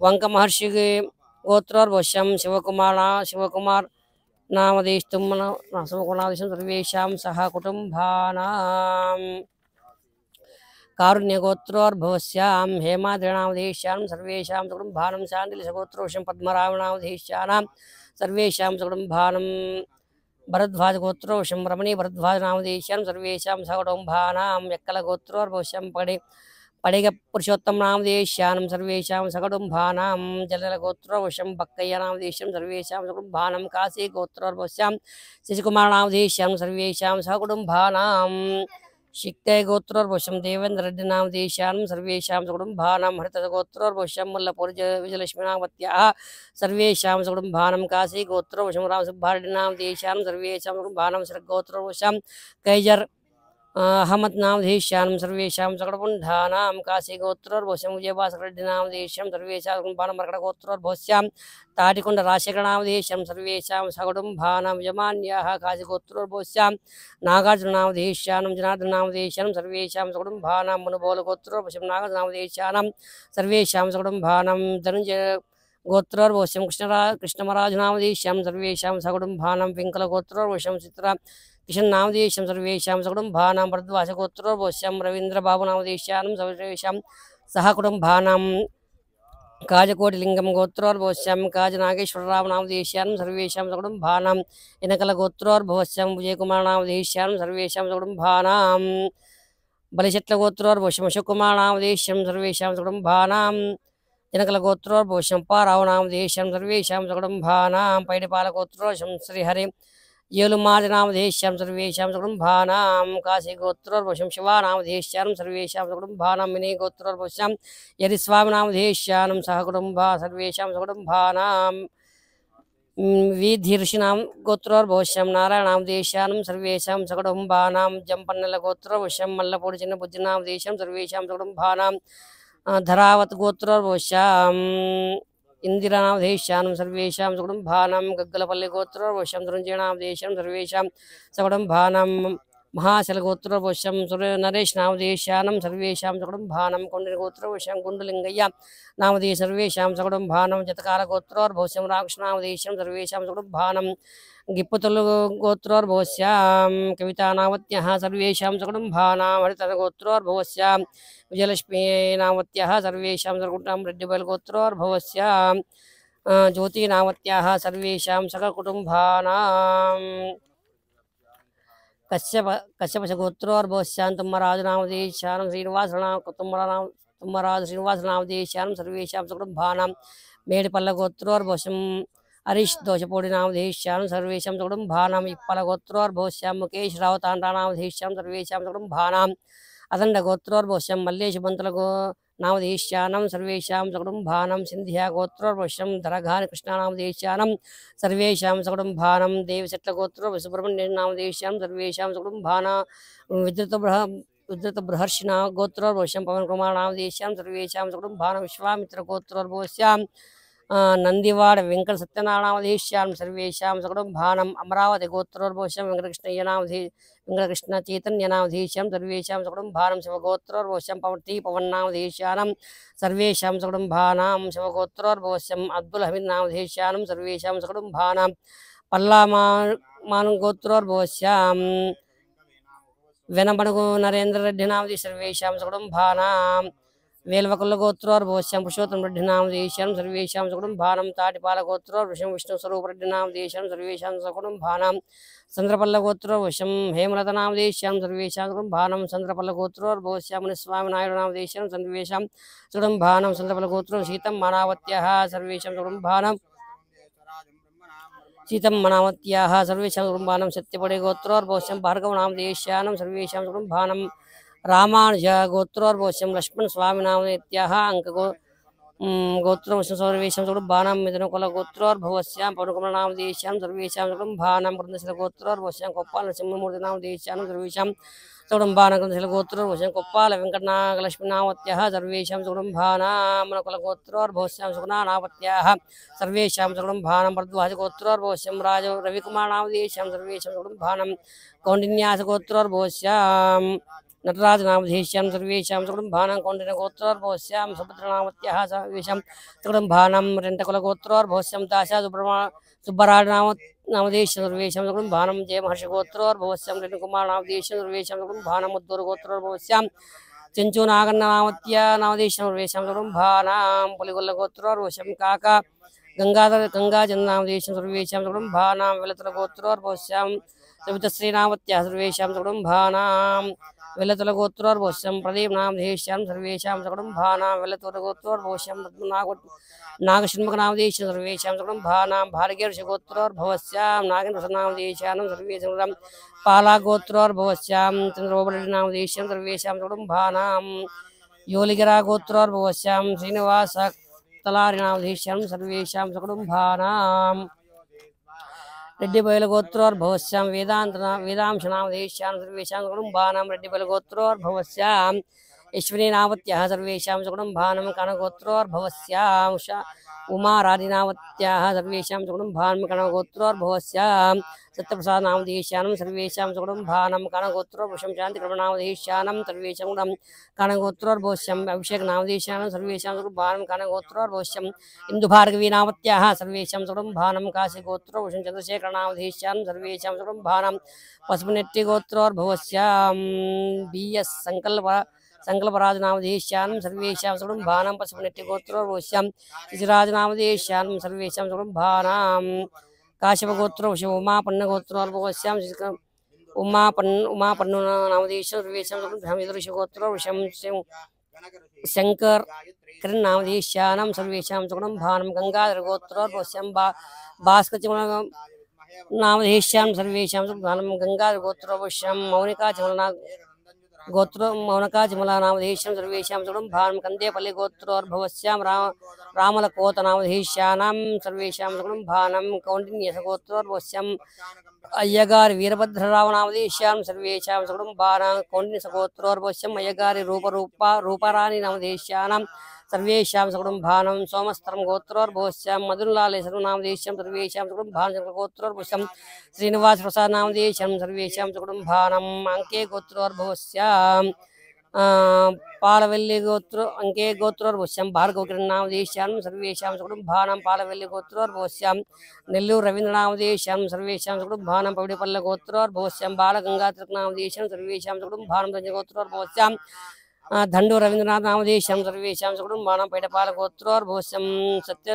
వంక మహర్షి గోత్రోద్భవస్యం శివకుమార్ నామధేశం సర్వేషాం సహ కుటుంబానాం కారుణ్య గోత్రోద్భవస్యాం హేమాద్రినామధేశ్యాం సర్వేషాం సకుటుంబానాం శాంతిలిశ గోత్రోషం పద్మరామనామధేశ్యానాం సర్వేషాం సకుటుంబానాం భరద్వాజ గోత్రోషం రమణీ భరద్వాజ నామధేశ్యాం సర్వేషాం సకుటుంబానాం ఎక్కల గోత్రోద్భవస్యం పడిగ పురుషోత్తమ నామధేశ్యానం సర్వేషాం సకుటుంబానాం జలల గోత్రోవశం బక్కయ్య నామధేశ్యం సర్వేషాం సకుటుంబానాం కాశీ గోత్రోద్భవస్యాం శశికుమార నామధేశ్యాం సర్వేషాం సకుటుంబానాం శిక్తయ గోత్రోద్భవస్యం దేవేంద్ర రెడ్డి నామధేశ్యానం సర్వేషాం సకుటుంబానాం హరిత గోత్రోద్భవస్యం ముల్లపూరి విజయలక్ష్మి నామత్యాః సర్వేషాం సకుటుంబానాం కాశీ గోత్రోవశం రామసుబ్బారెడ్డి నామధేశ్యానం సర్వేషాం సకుటుంబానాం శరగోత్రోవశం కైజర్ అహమద్ నామధేశ్యానం సర్వేషాం సకుటుంబానాం కాశీ గోత్రోద్భవస్యం విజయభాస్కరరెడ్డి నామధేశ్యం సర్వేషాం సకుటుంబానాం మరకట గోత్రోద్భవస్యాం తాటికొండ రాజశేఖర నామధేశ్యం సర్వేషాం సకుటుంబానాం యమాన్యాః కాశీ గోత్రోద్భవస్యాం నాగార్జున నామధేశ్యానం జనార్దన నామధేశ్యానం సర్వేషాం సకుటుంబానాం మునుబోల గోత్రోద్భవస్యం నాగార్జున నామధేశ్యానం సర్వేషాం సకుటుంబానాం ధనుంజయ గోత్రోద్భవస్యం కృష్ణమరాజు నామధేశ్యాం సర్వేషాం సకుటుంబానాం వెంకల గోత్రోద్భవస్యం చిత్ర కిషన్ నామధేశ్యం సర్వేషాం సకుటుంబానాం భరద్వాజ గోత్రోద్భవస్యం రవీంద్రబాబు నామధేశ్యానం సర్వేషాం సహ కుటుంబానాం కాజకోటి లింగం గోత్రోద్భవస్యం కాజ నాగేశ్వరరావు నామధేశ్యానం సర్వేషాం సకుటుంబానాం ఎనకల గోత్రోద్భవస్యం విజయకుమార్ నామధేశ్యానం సర్వేషాం సకుటుంబానాం బలిచెట్ల గోత్రోద్భవస్యం అశోక్కుమార్ నామధేశ్యం సర్వేషాం సకుటుంబానాం జనకల గోత్రోద్భవస్యం పారావు నామధేశ్యం సర్వేషాం సకుటుంబానాం పైడిపాల గోత్రోద్భవస్యం శ్రీహరి ఏలుమాది నామధేశ్యాం సర్వేషాం సకుటుంబానాం కాశీ గోత్రోద్భవస్యం శివా నామధేశ్యానం సర్వేషాం సకుటుంబానాం మినీ గోత్రోద్భవస్యం యరిస్వామి నామధేశ్యానం సహ కుటుంబా సర్వేషాం సకుటుంబానాం వీధి ఋషినాం గోత్రోద్భవస్యం నారాయణ నామధేశ్యానం సర్వేషాం సకుటుంబానాం జంపన్నెల గోత్రోద్భవస్యం మల్లపూడి చిన్న బుద్ధి నామధేశ్యం సర్వేషాం సకుటుంబానాం ధరావత్ గోత్రోద్భవస్యాం ఇందిరానామధేశ్యానం సర్వేషాం సకుటుంబానాం గగ్గలపల్లి గోత్రోద్భవస్యం ధనుంజయనామధేశ్యం సర్వేషాం సకుటుంబానాం महाशलगोत्रोर्भवश्यं नरेश नामधेयस्यानं सर्वेषां सकुटुम्बानां कौण्डिन्यगोत्रोर्भवश्यं गुण्डलिङ्गय्य नामधेय सर्वेषां सकुटुम्बानां जतकारगोत्रोर्भवश्यं रामकृष्णनामधेयस्यां सर्वेषां सकुटुम्बानां गिप्पुतुलगोत्रोर्भवस्यां कवितानामत्यः सर्वेषां सकुटुम्बानां हरितरगोत्रोर्भवस्यां विजयलक्ष्मीनामत्यः सर्वेषां सकुटुम्बानां रेड्डिबैलगोत्रोर्भवस्यां ज्योतिनामत्याः सर्वेषां सककुटुम्बानां कश्यपशगोत्रोर्भवस्यां तुम्मराजनामधेयस्यानं तुम्मराज श्रीनिवासनामधेयस्यानं सर्वेषां सकुटुम्बानां मेडिपल्लगोत्रोर्भवस्यं हरीश दोषपोडिनामधेयस्यानं सर्वेषां सकुटुम्बानां इप्पलगोत्रोर्भवस्यां मुकेश रावताण्डानामधेयस्यां सर्वेषां सकुटुम्बानां अदण्डगोत्रोर्भवस्यं मल्लेश बन्तलगो नामधेयस्यानं सर्वेषां सकुटुम्बानां सिन्धिया गोत्रोर्भवस्यं धरघानि कृष्णानामधेयस्यानं सर्वेषां सकुटुम्बानां देवशट्लगोत्रोर्भवसुब्रह्मण्यनामधेयस्यानं सर्वेषां सकुटुम्बानां विद्युतबृहर्षिणा गोत्रोर्भवस्यं पवनकुमारनामधेयस्यानं सर्वेषां सकुटुम्बानां विश्वामित्रगोत्रोर्भवस्यां नंदिवाड़ वेंकट सत्यनारायणमधेयस्यां सर्वेषां सकुटुम्बानां अमरावती गोत्रोर्भवस्यं वेंकटकृष्ण चैतन्यनामधेयस्यां सर्वेषां सकुटुम्बानां शिवगोत्रोर्भवस्यं पवननामधेयस्यानं सर्वेषां सकुटुम्बानां शिवगोत्रोर्भवस्यं अब्दुल हमीदनामधेयस्यानं सर्वेषां सकुटुम्बानां पल्लामानगोत्रोर्भवस्यां वेनबडगु नरेंद्र रेड्डिनामधेय सर्वेषां सकुटुम्बानां वेलवकुलगोत्रोर्भवस्यं पुरुषोत्तमरेड्डिनामधेयस्यानं सर्वेषां सकुटुम्बानां ताटिपालगोत्रोर्भवस्यं विष्णुस्वरूपरेड्डिनामधेयस्यानं सर्वेषां सकुटुम्बानां चन्द्रपल्लगोत्रोर्भवस्यं हेमलतनामधेयस्यानं सर्वेषां सकुटुम्बानां चन्द्रपल्लगोत्रोर्भवस्यं मुनिस्वामिनारायणनामधेयस्यानं सर्वेषां सकुटुम्बानां चन्द्रपल्लगोत्रो सीतं मानावत्याः सर्वेषां सकुटुम्बानां सीतं मनावत्याः सर्वेषां सकुटुम्बानां सत्यपडे गोत्रोर्भवस्यं भार्गवनामधेयस्यानं सर्वेषां सकुटुम्बानां रामानुज गोत्रोर्भवस्यं लक्ष्मण स्वामिनामधेयत्याः गोत्रोर्भवस्यं सर्वेषां सकुटुम्बानां मिथुनकुल गोत्रोर्भवस्यां पवनकुमारनामधेयस्यानं सर्वेषां सकुटुम्बानां कृष्णशिल गोत्रोर्भवस्यं कोप्पाल नरसिंहमूर्तिनामधेयस्यानं सर्वेषां सकुटुम्बानां कृष्णशिल गोत्रोर्भवस्यं कोप्पाल वेङ्कटनागलक्ष्मीनामत्याः सर्वेषां सकुटुम्बानां मनकुल गोत्रोर्भवस्यं सुगुणानामत्याः सर्वेषां सकुटुम्बानां भरद्वाज गोत्रोर्भवस्यं राज रविकुमारनामधेयस्यां सर्वेषां सकुटुम्बानां कौण्डिन्यास गोत्रोर्भवस्यां नटराजनामधेयस्यां सर्वेषां सकुटुम्बानां कौण्डिन्यगोत्रोर्भवस्यां सुभद्रनामत्याः सर्वेषां सकुटुम्बानां रेण्टकुलगोत्रोर्भवस्यं दाशा सुब्बराजनामधेयस्यां सर्वेषां सकुटुम्बानां जयमहर्षिगोत्रोर्भवस्यं रेणुकुमारनामधेयस्यां सर्वेषां सकुटुम्बानां मुद्दूरुगोत्रोर्भवस्यां नामधेयस्यां सर्वेषां सकुटुम्बानां पुलिगोल्लगोत्रोर्भवस्यं काका गंगाजननामधेयस्यां सर्वेषां सकुटुम्बानां वेलतुलगोत्रोर्भवस्यां सवितश्रीनामत्याः सर्वेषां सकुटुम्बानां वेलतुलगोत्रोर्भवस्यं प्रदीपनामधेयस्यां सर्वेषां सकुटुम्बानां वेलतुलगोत्रोर्भवस्यं नागषण्मुखनामधेयस्यां सर्वेषां सकुटुम्बानां भार्गीरसगोत्रोर्भवस्यां नागेन्द्रनामधेयस्यानं सर्वेषां पालागोत्रोर्भवस्यां चन्द्रोपरेड्डिनामधेयस्यां सर्वेषां सकुटुम्बानां योलिगिरागोत्रोर्भवस्यां श्रीनिवास तलारिनामधेयस्यां सर्वेषां सकुटुम्बानां रेड्डिबैलगोत्रोर्भवस्यां वेदांशनामधेयस्यां सर्वेषां सकुटुम्बानां रेड्डिबैलगोत्रोर्भवस्यां ईश्वरीनामत्याः सर्वेषां सकुटुम्बानां कनगोत्रोर्भवस्यां उमारादिनामत्याः सर्वेषां सकुटुम्बानां कनगोत्रोर्भवस्यां सत्यप्रसादनामधेयस्यानं सर्वेषां सकुटुम्बानां कनगोत्रोर्भवस्यां शान्तिकृष्णनामधेयस्यानं सर्वेषां कनगोत्रोर्भवस्यां अभिषेकनामधेयस्यानं सर्वेषां सकुटुम्बानां कनगोत्रोर्भवस्यां इन्दुभार्गवीनामत्याः सर्वेषां सकुटुम्बानां काशीगोत्रोर्भवस्यां चन्द्रशेखरनामधेयस्यानं सर्वेषां सकुटुम्बानां पशुपनेट्टिगोत्रोर्भवस्यां BS संकल्पराजनामधेयस्यानं सर्वेषां सकुटुम्बानां पशुपनेट्टिगोत्रोर्भवस्यां शिशिराजनामधेयस्यानं सर्वेषां सकुटुम्बानां काश्यपगोत्रोर्भवस्यां उमापन्नगोत्रोर्भवस्यां उमापन्नुनामधेयस्यां सर्वेषां सकुटुम्बानां शंकर किरणनामधेयस्यानं सर्वेषां सकुटुम्बानां गंगाधरगोत्रोर्भवस्यां भास्करनामधेयस्यां सर्वेषां सकुटुम्बानां गंगाधरगोत्रोर्भवस्यां मौनिकाजिमलानामधेयस्यां सर्वेषां सकुटुम्बानां कंदेपल्लिगोत्रोर्भवस्यां रामलकोतनामधेयस्यानां सर्वेषां सकुटुम्बानां कौण्डिन्यसगोत्रोर्भवस्यां अय्यगार वीरभद्ररावनामधेयस्यां सर्वेषां सकुटुम्बानां कौण्डिन्यसगोत्रोर्भवस्यां अय्यगारि रूपराणिनामधेयस्यानां सर्वेषां सकुटुम्बानां सोमस्तरं गोत्रोर्भवस्यां मधुरलालेश्वरं नामधेयं सर्वेषां सकुटुम्बानां गोत्रोर्भवस्यां श्रीनिवासप्रसाद नामधेयं सर्वेषां सकुटुम्बानां अंके गोत्रोर्भवस्यां पालवल्ली गोत्र अंके गोत्रोर्भवस्यां भार्गवकिरण नामधेयं सर्वेषां सकुटुम्बानां पालवल्ली गोत्रोर्भवस्यां नेल्लूर रवीन्द्र नामधेयं सर्वेषां सकुटुम्बानां पौडिपल्ल गोत्रोर्भवस्यां बालगंगाधर नामधेयं सर्वेषां सकुटुम्बानां रजगोत्रोर्भवस्यां धंडू रवींद्रनाथ नामधेयं सर्वेषां सकुटुम्बानां पैडपाल गोत्रोर्भवस्यां सत्य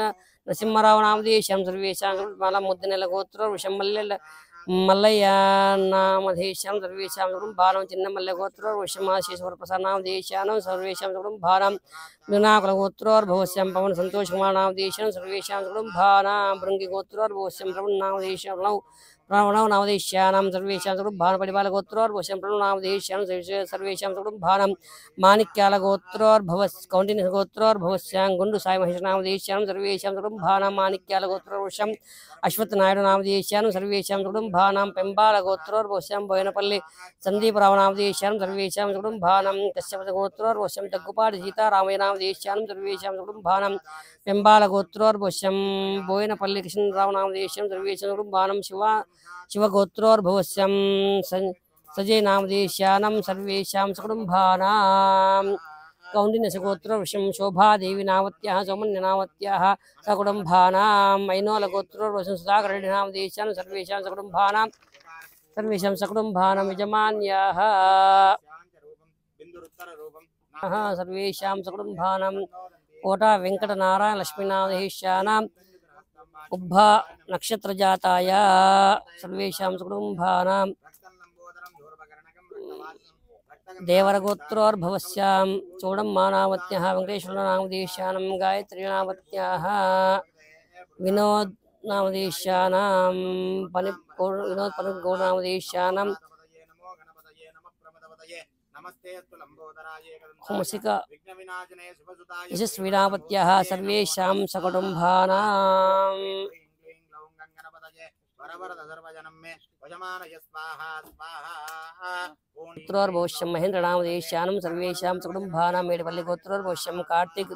नरसिंहराव नामधेयं सर्वेषां सकुटुम्बानां मुद्दनेल गोत्रोर्भवस्यां मल्लయ్య नामधेयं सर्वेषां सकुटुम्बानां चिन्नमल्ल गोत्रोर्भवस्यां आशीश्वर प्रसाद नामधेयं सर्वेषां सकुटुम्बानां विनाकुल गोत्रोर्भवस्यां पवन संतोष कुमार नामधेयं सर्वेषां सकुटुम्बानां भृंगी गोत्रोर्भवस्यां प्रभु नामधेयं प्रणव नामधेयं सर्वेषां सकुटुम्बानां परिपाल गोत्रोर्भवस्यां प्रणव नामधेयं सर्वेषां सकुटुम्बानां माणिक्याल गोत्रोर्भवस् कौंडिन्य गोत्रोर्भवस्यां गुंडु साई महेश नामधेयं सर्वेषां सकुटुम्बानां माणिक्याल गोत्रोर्भवस्यां अश्वत्थ नायडु नामधेयं सर्वेषां सकुटुम्बानां पेंबाल गोत्रोर्भवस्यां बोयनपल्ली संदीपराव नामधेयं सर्वेषां सकुटुम्बानां कश्यप गोत्रोर्भवस्यां तग्गुपाटि सीतारामయ్య नामधेयं सर्वेषां सकुटुम्बानां पेंबाल गोत्रोर्भवस्यां बोयनपल्ली कृष्णराव नामधेयं सर्वेषां सकुटुम्बानां शिवगोत्रोर्भवस्यां सजय नामधेयं सर्वेषां सकुटुम्बानां कौंडिन्यसगोत्रोर्वशं शोभादेवी नामत्याः सौमन्यनामत्याः सकुटुम्बानां ऐनोलगोत्रोर्वशं सुधाकररेड्डी नामधेयं सर्वेषां सकुटुम्बानां यजमान्याः सर्वेषां सकुटुम्बानां कोटा वेंकटनारायण लक्ष्मीनामधेयं उब्भा नक्षत्रजाताय सर्वेषां सकुटुम्बानां देवरगोत्रोर्भवस्यां चोडम्मा नामत्याः वेंकटेश्वर नामधेयं गायत्री नामत्याः विनोद नामधेयं विनोद पनिगौड नामधेयं हुमसिका यशस्वी नामत्याः सर्वेषां सकुटुम्बानां गोत्रोर्भवस्यां महेंद्र नामधेयं सर्वेषां सकुटुम्बानां मेडपल्ली गोत्रोर्भवस्यां कार्तिक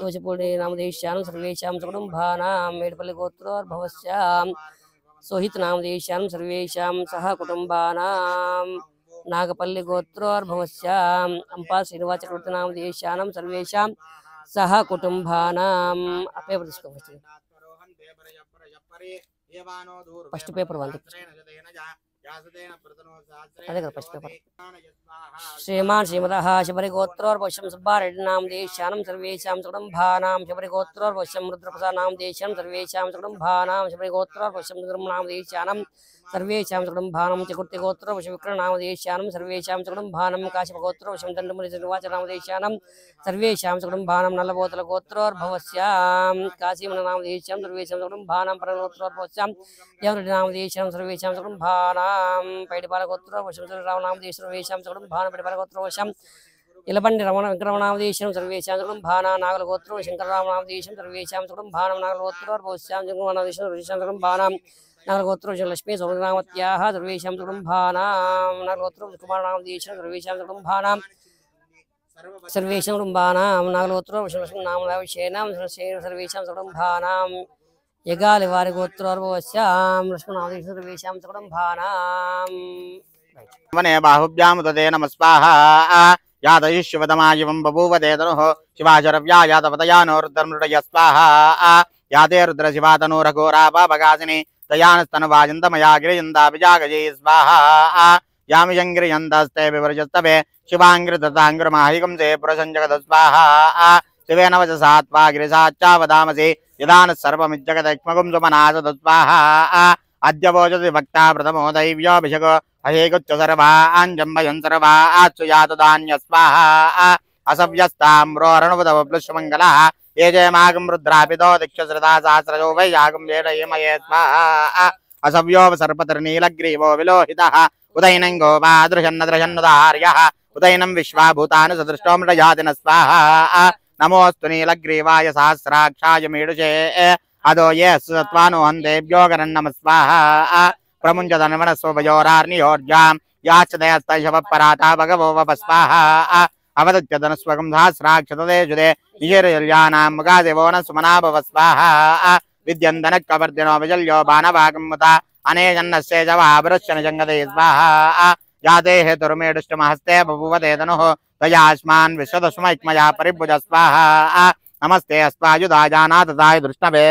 दोषपूर्णे नामधेयं सर्वेषां सकुटुम्बानां मेडपल्ली गोत्रोर्भवस्यां सोहित नामधेयं सर्वेषां सह कुटुम्बानां नागपल्ली गोत्रोर्भवस्यां अंपा श्रीनिवास चक्रवर्ती नामधेयं सर्वेषां सह कुटुम्बानां फस्ट पेपर अदे फस्ट पेपर श्रीमान श्रीमतः शबरी गोत्रोर्भवस्यां सुब्बारेड्डी नामधेयं सर्वेषां सकुटुम्बानां शबरी गोत्रोर्भवस्यां रुद्रप्रसाद नामधेयं सर्वेषां सकुटुम्बानां शबरी गोत्रोर्भवस्यां नामधेयं सर्वेषां सकुटुम्बानां चकुर्ति गोत्रोर्भवस्यां विक्रम नामधेयं सर्वेषां सकुटुम्बानां काश्यप गोत्रोर्भवस्यां दण्डमुनि श्रीनिवास नामधेयं सर्वेषां सकुटुम्बानां नलबोतल गोत्रोर्भवस्यां काशीमन नामधेयं सर्वेषां सकुटुम्बानां परगोत्रोर्भवस्यां देवरेड्डी नामधेयं सर्वेषां सकुटुम्बानां पैडिपाल गोत्रोर्भवस्यां राव नामधेयं सर्वेषां सकुटुम्बानां पैडिपाल गोत्रोर्भवस्यां इलबंडी रमण विक्रमनामधेयं सर्वेषां सकुटुम्बानां नागल गोत्रोर्भवस्यां शंकरराव नामधेयं सर्वेषां सकुटुम्बानां नागल गोत्रोर्भवस्यां जंगमनामधेयं सर्वेषां सकुटुम्बानां नागल गोत्रोर्भवस्यां लक्ष्मी सौमनामत्याः सर्वेषां सकुटुम्बानां नागल गोत्रोर्भवस्यां कुमार नामधेयं सर्वेषां सकुटुम्बानां नागल गोत्रोर्भवस्यां नामधेयं सर्वेषां सकुटुम्बानां यगालि वारि गोत्रोर्भवस्यां लक्ष्मणामधेयं सर्वेषां सकुटुम्बानां वने बाहुभ्यां तदे नमस्वाहा यादयुष्यवदमायवं बभूव देतनुः शिवाशरव्या यातपतयानो रुद्रमृडय स्वाहा याते रुद्रशिवातनूरघोरापापगासिनी तयानस्तनवाजन्तमया गिरियन्दाभिजागजे स्वाहा यामिजङ्गिरियन्तस्ते विवर्जस्तवे शिवाङ्गिरिदत्ताङ्गिरमाहिकंसे पुरसञ्जगत स्वाहा शिवेन वचसा त्वा गिरिसाच्चावदामसि यदानः सर्वमिज्जगदक्ष्मगुं सुमनासद स्वाहा अद्य वोचति भक्ता प्रथमो दैव्योऽभिषेको अहेकुच्च सर्वाञ्जम्बयन् सर्वाच्युयातदान्य स्वाहा असव्यस्ताम्रोरणवदवप्लुष्मङ्गलः ये जयमागं रुद्रापितो दीक्षश्रदा सहस्रजो वै यागं वेदयमये स्वाहा असव्योपसर्पतिर्नीलग्रीवो विलोहितः उदैनं गोपादृशन्नदृशन्नुदार्यः उदैनं विश्वाभूतानि सदृष्टो मृडयातिन स्वाहा नमोऽस्तु नीलग्रीवाय सहस्राक्षाय मीडुषे अदो ये सुत्वानो हन्देभ्यो गरन्नमः स्वाहा प्रमुञ्चतन्वनस्वभयोरार्नियोर्जां याचदयस्तैषवपराता भगवो वप स्वाहा अवदत्य धनस्वकं सहस्राक्षतदे जुदे निजेर्यानां मुगादेवो न सुमना भव स्वाहा विद्यन्दनकवर्दिनो विजल्यो बाणवागमुता अनेजन्नस्य जवावृश्चन जङ्गदे स्वाहा जाते हेतुर्मेडुष्टमहस्ते बभूवते धनुः तयास्मान् विश्वदस्मैक्मया परिभुज स्वाहा नमस्ते अस्वायुधाजानातदाय दृष्णवे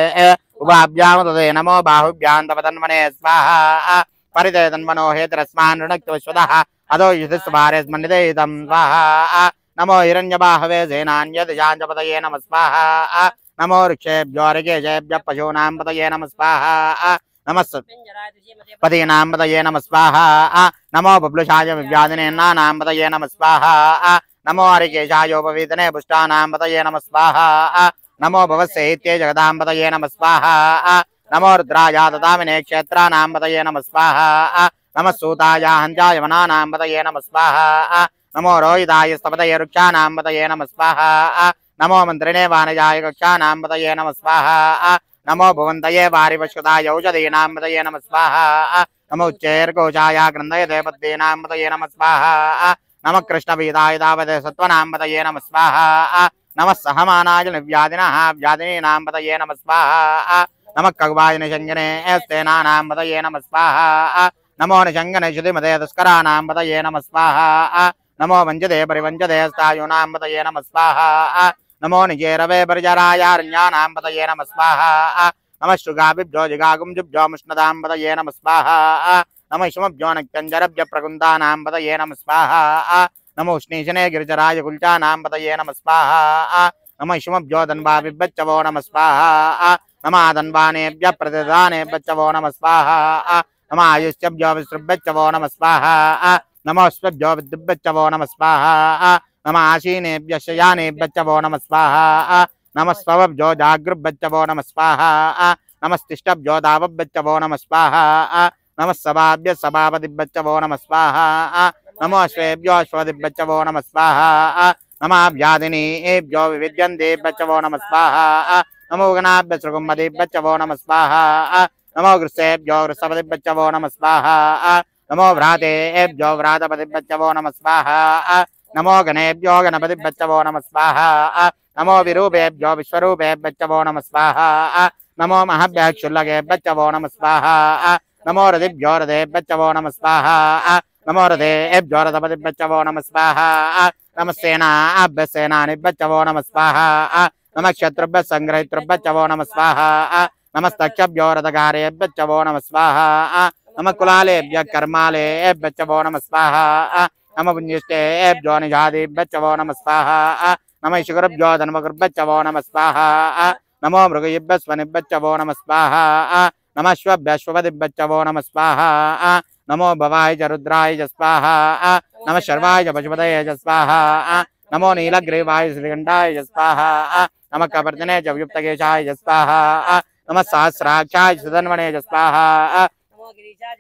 उभाभ्यां तदे नमो बाहुभ्यां तव तन्मने स्वाहा परिते तन्मनो हेतरस्मान् ऋणक्तविश्वदः अधो युधिस्वारेस्मन्निदेहितं स्वाहा नमो हिरण्यबाहवे सेनान्यदिशाञ्जपतये नमः स्वाहा नमो ऋक्षेभ्यो ऋगेशेभ्यः पशूनां पतये नमः स्वाहा नमः पतीनां पतये नमः स्वाहा नमो बब्लुषाय विव्याधिनेन्नानां पतये नमः स्वाहा नमो हरिकेशायोपवीतने पुष्टानां पतये नमः स्वाहा नमो भवस्यैत्ये जगदां पतये नमः स्वाहा नमो रुद्राय ददामिने क्षेत्राणां पतये नमः स्वाहा नमः सूताय हञ्जाय वनानां पतये नमः स्वाहा नमो रोहिताय स्तपतये वृक्षाणां पतये नमः स्वाहा नमो मन्त्रिणे वाणिजाय कक्षाणां पतये नमः स्वाहा नमो भुवन्तये वारिपश्कताय औषधीनां पतये नमः स्वाहा नमो उच्चैर्घोषाय ग्रन्थयते पद्दीनां पतये नमः स्वाहा नमः कृष्णपीताय तावते सत्त्वनां पतये नमः स्वाहा नमः सहमानाय निर्व्याधिनः व्याधिनीनां पतये नमः स्वाहा नमः खग्वाय निषङ्गने स्तेनानां पतये नमः स्वाहा नमो निषङ्गने श्रुतिमते तस्कराणां पतये नमः स्वाहा नमो वञ्चते परिवञ्चते स्थायूनां पतये नमः स्वाहा नमो निजेरवे परिजरायारण्यानां पतये नमः स्वाहा नमः शुगाभिभ्यो जिगागुंजुभ्यो मुष्णदां पतये नमः स्वाहा नमः शुमभ्यो नक्तञ्जरभ्य प्रकुन्दानां पतये नमः स्वाहा नमो उष्णीशने गिरिजराय कुल्चानां पतये नमः स्वाहा नमः शुमभ्यो धन्वाभिभ्यच्चवो नमः स्वाहा नमः धन्वानेभ्यः प्रतिदानेभ्यच्चवो नमः स्वाहा नमः आयुष्यभ्यो विसृभ्यच्चवो नमः स्वाहा नमो अश्वभ्यो विद्युभ्यच्चवो नमः स्वाहा नमः आशीनेभ्यः शयानेभ्यच्चवो नमः स्वाहा नमः स्वभ्यो जागृभ्यच्चवो नमः स्वाहा नमस्तिष्ठभ्यो दावभ्यच्चवो नमः स्वाहा नमः सभाभ्यः सभापतिभ्यच्चवो नमः स्वाहा नमो अश्वेभ्यो अश्वदिभ्यच्चवो नमः स्वाहा नमः व्याधिनीभ्यो विविद्यन्तेभ्यच्चवो नमः स्वाहा नमो गणाभ्यः सृकुम्भदेभ्यच्चवो नमः स्वाहा नमो गृसेभ्यो गृसपतिभ्यच्चवो नमः स्वाहा नमो भ्रातेभ्यो व्रातपतिभ्यच्चवो नमः स्वाहा नमो गणेभ्यो गणपतिभ्यच्चवो नमः स्वाहा नमो विरूपेभ्यो विश्वरूपेभ्यच्चवो नमः स्वाहा नमो महभ्यः क्षुल्लकेभ्यच्चवो नमः स्वाहा नमो रथिभ्यो रथेभ्यच्चवो नमः स्वाहा नमो रथेभ्यो रथपतिभ्यच्चवो नमः स्वाहा नमः सेनाभ्यः सेनानिभ्यच्चवो नमः स्वाहा नमः क्षत्रुभ्यः सङ्ग्रहितृभ्यच्चवो नमः स्वाहा नमस्तक्षभ्यो रथकारेभ्यच्चवो नमः स्वाहा नमः कुलालेभ्यः कर्मालेभ्यच्चवो नमः स्वाहा नमः पुण्यष्टेभ्यो निषादेभ्यच्चवो नमः स्वाहा नमः शुक्रभ्यो धन्वकृभ्यच्चवो नमः स्वाहा नमो मृगयेभ्यः स्वनिभ्यच्चवो नमः स्वाहा नमः श्वभ्यः श्वपतिभ्यच्चवो नमः स्वाहा नमो भवाय च रुद्राय च स्वाहा नमः शर्वाय च पशुपतये च स्वाहा नमो नीलग्रीवाय श्रीकण्ठाय च स्वाहा नमः कपर्दिने च युक्तकेशाय च स्वाहा नमः सहस्राक्षाय सुधन्वने च स्वाहा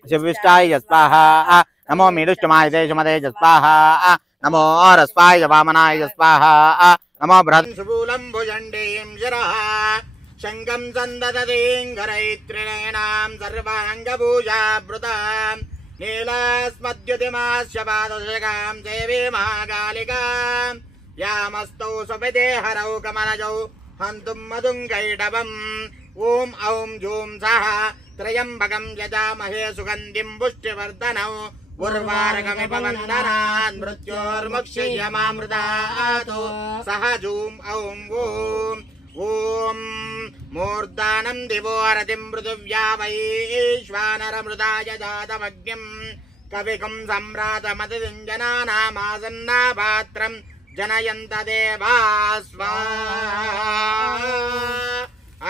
शिविष्टाय च स्वाहा नमो मीडुष्टमाय देशमते च स्वाहा नमो रस्वाय च वामनाय च स्वाहा नमो बृहत् सुबूलं भुजण्डीं शिरः शङ्खं सन्ददतीङ्गरैत्रिणेनां सर्वाङ्गभूषाभृतां नीलास्मद्युतिमास्य पादशकां देवी महाकालिकां यामस्तौ स्वपिते हरौ कमलजौ हन्तुं मधुङ्गैडवम् ॐ औं जूं सः त्र्यम्बकं यजामहे सुगन्धिं पुष्टिवर्धनौ उर्वारुकमिव वन्दनात् मृत्योर्मुक्षयमामृतात् सह जूं औं ॐ ॐ मूर्धानं दिवो हरतिं पृथिव्या वैश्वानरमृताय जातमग्निं कविकुं सम्रातमतिञ्जनानामासन्नापात्रं जनयन्त देवा स्वाहा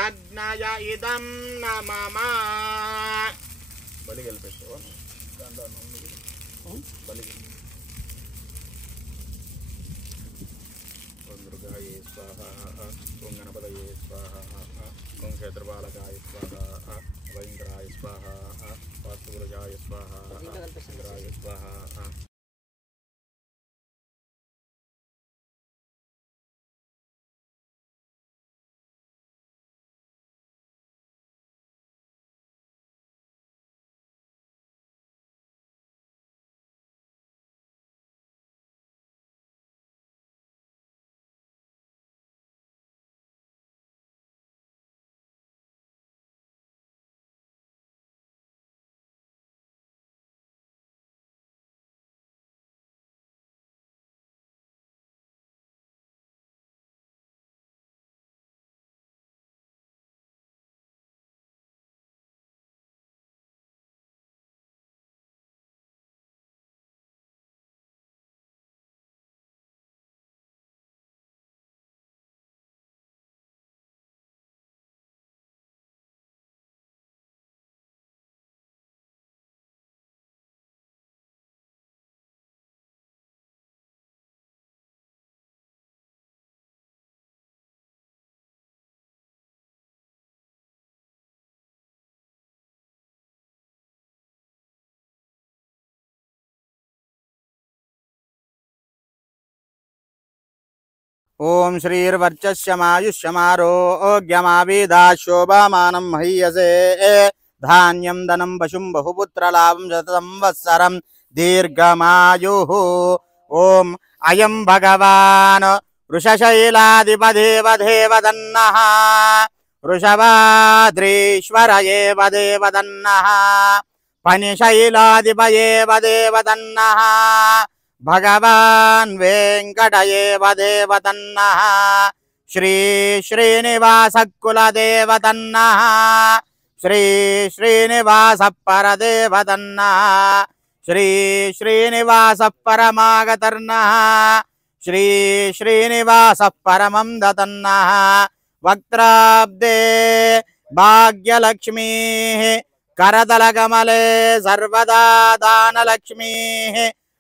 अग्नय इदं न मम दुर्गाय स्वाहा ओं गणपतये स्वाहा ओं क्षेत्रपालकाय स्वाहा वैन्द्राय स्वाहा वास्तुपुरुषाय स्वाहा इंद्राय स्वाहा। ఓం శ్రీర్వర్చస్యమాయుష్యమారోగ్యమావేదాశోభామానం మహీయసే ధాన్యం ధనం పశుం బహుపుత్రలాభం శత సంవత్సరం దీర్ఘమాయుః. ఓం అయం భగవాన్ వృషశైలాధిపదేవ దేవదన్నః వృషభాద్రీశ్వర ఏవ దేవదన్నః పనిశైలాధిపయేవ దేవదన్నః భగవాన్ వెంకట ఏవ దేవదన్నః శ్రీ శ్రీనివాస కుల దేవదన్నః శ్రీ శ్రీనివాస పరదేవదన్నః శ్రీ శ్రీనివాస పరమాగతర్నః శ్రీ శ్రీనివాస పరమం దతన్నః వక్త్రాబ్దే భాగ్యలక్ష్మీ करतलकमले सर्वदा दानलक्ष्मीः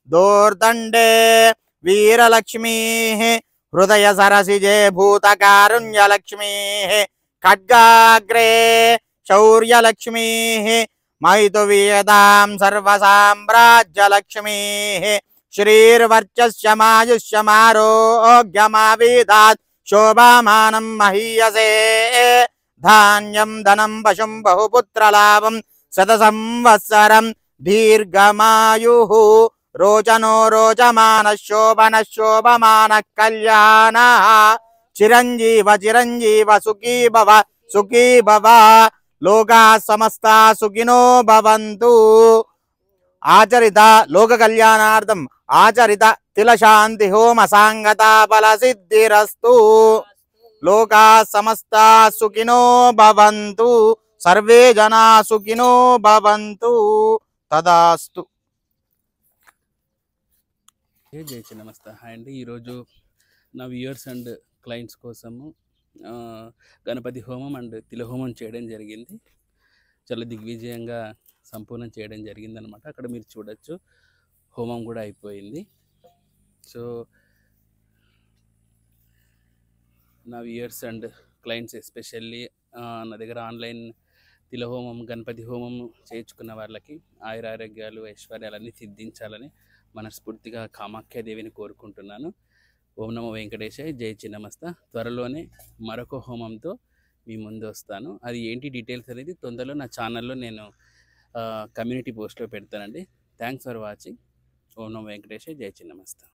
दोर्दण्डे वीरलक्ष्मीः हृदय सरसिजे भूतकारुण्यलक्ष्मीः खड्गाग्रे शौर्यलक्ष्मीः मैथुवीयतां सर्वसाम्राज्यलक्ष्मीः श्रीर्वर्चस्यमायुष्यमारोग्यमाविदात् शोभामानं महीयसे धान्यं धनं पशुं बहुपुत्रलाभं शत संवत्सरं दीर्घमायुः रोचनो रोचमानः शोभनः शोभमानः कल्याणः चिरञ्जीव चिरञ्जीव सुखी भव लोकाः समस्ता सुखिनो भवन्तु आचरित लोक कल्याणार्थम् आचरित तिलशान्ति होम सांगता फल सिद्धिरस्तु लोका समस्ता सुखिनो भवन्तु सर्वे जना सुखिनो भवन्तु तदास्तु. జై చిన్నమస్త. హాయ్ అండి. ఈరోజు నా వ్యూయర్స్ అండ్ క్లయింట్స్ కోసము గణపతి హోమం అండ్ తిలహోమం చేయడం జరిగింది. చాలా దిగ్విజయంగా సంపూర్ణం చేయడం జరిగిందనమాట. అక్కడ మీరు చూడొచ్చు హోమం కూడా అయిపోయింది. సో నా వ్యూయర్స్ అండ్ క్లయింట్స్ ఎస్పెషల్లీ నా దగ్గర ఆన్లైన్ తిలహోమం గణపతి హోమం చేయించుకున్న వాళ్ళకి ఆయురారోగ్యాలు ఐశ్వర్యాలన్నీ సిద్ధించాలని మనస్ఫూర్తిగా కామాఖ్యాదేవిని కోరుకుంటున్నాను. ఓం నమో వెంకటేశాయ. జై చిన్నమస్త. త్వరలోనే మరొక హోమంతో మీ ముందు వస్తాను. అది ఏంటి డీటెయిల్స్ అనేది తొందరలో నా ఛానల్లో నేను కమ్యూనిటీ పోస్ట్లో పెడతానండి. Thanks for watching. ఓం నమో వెంకటేశాయ. జై చిన్నమస్త.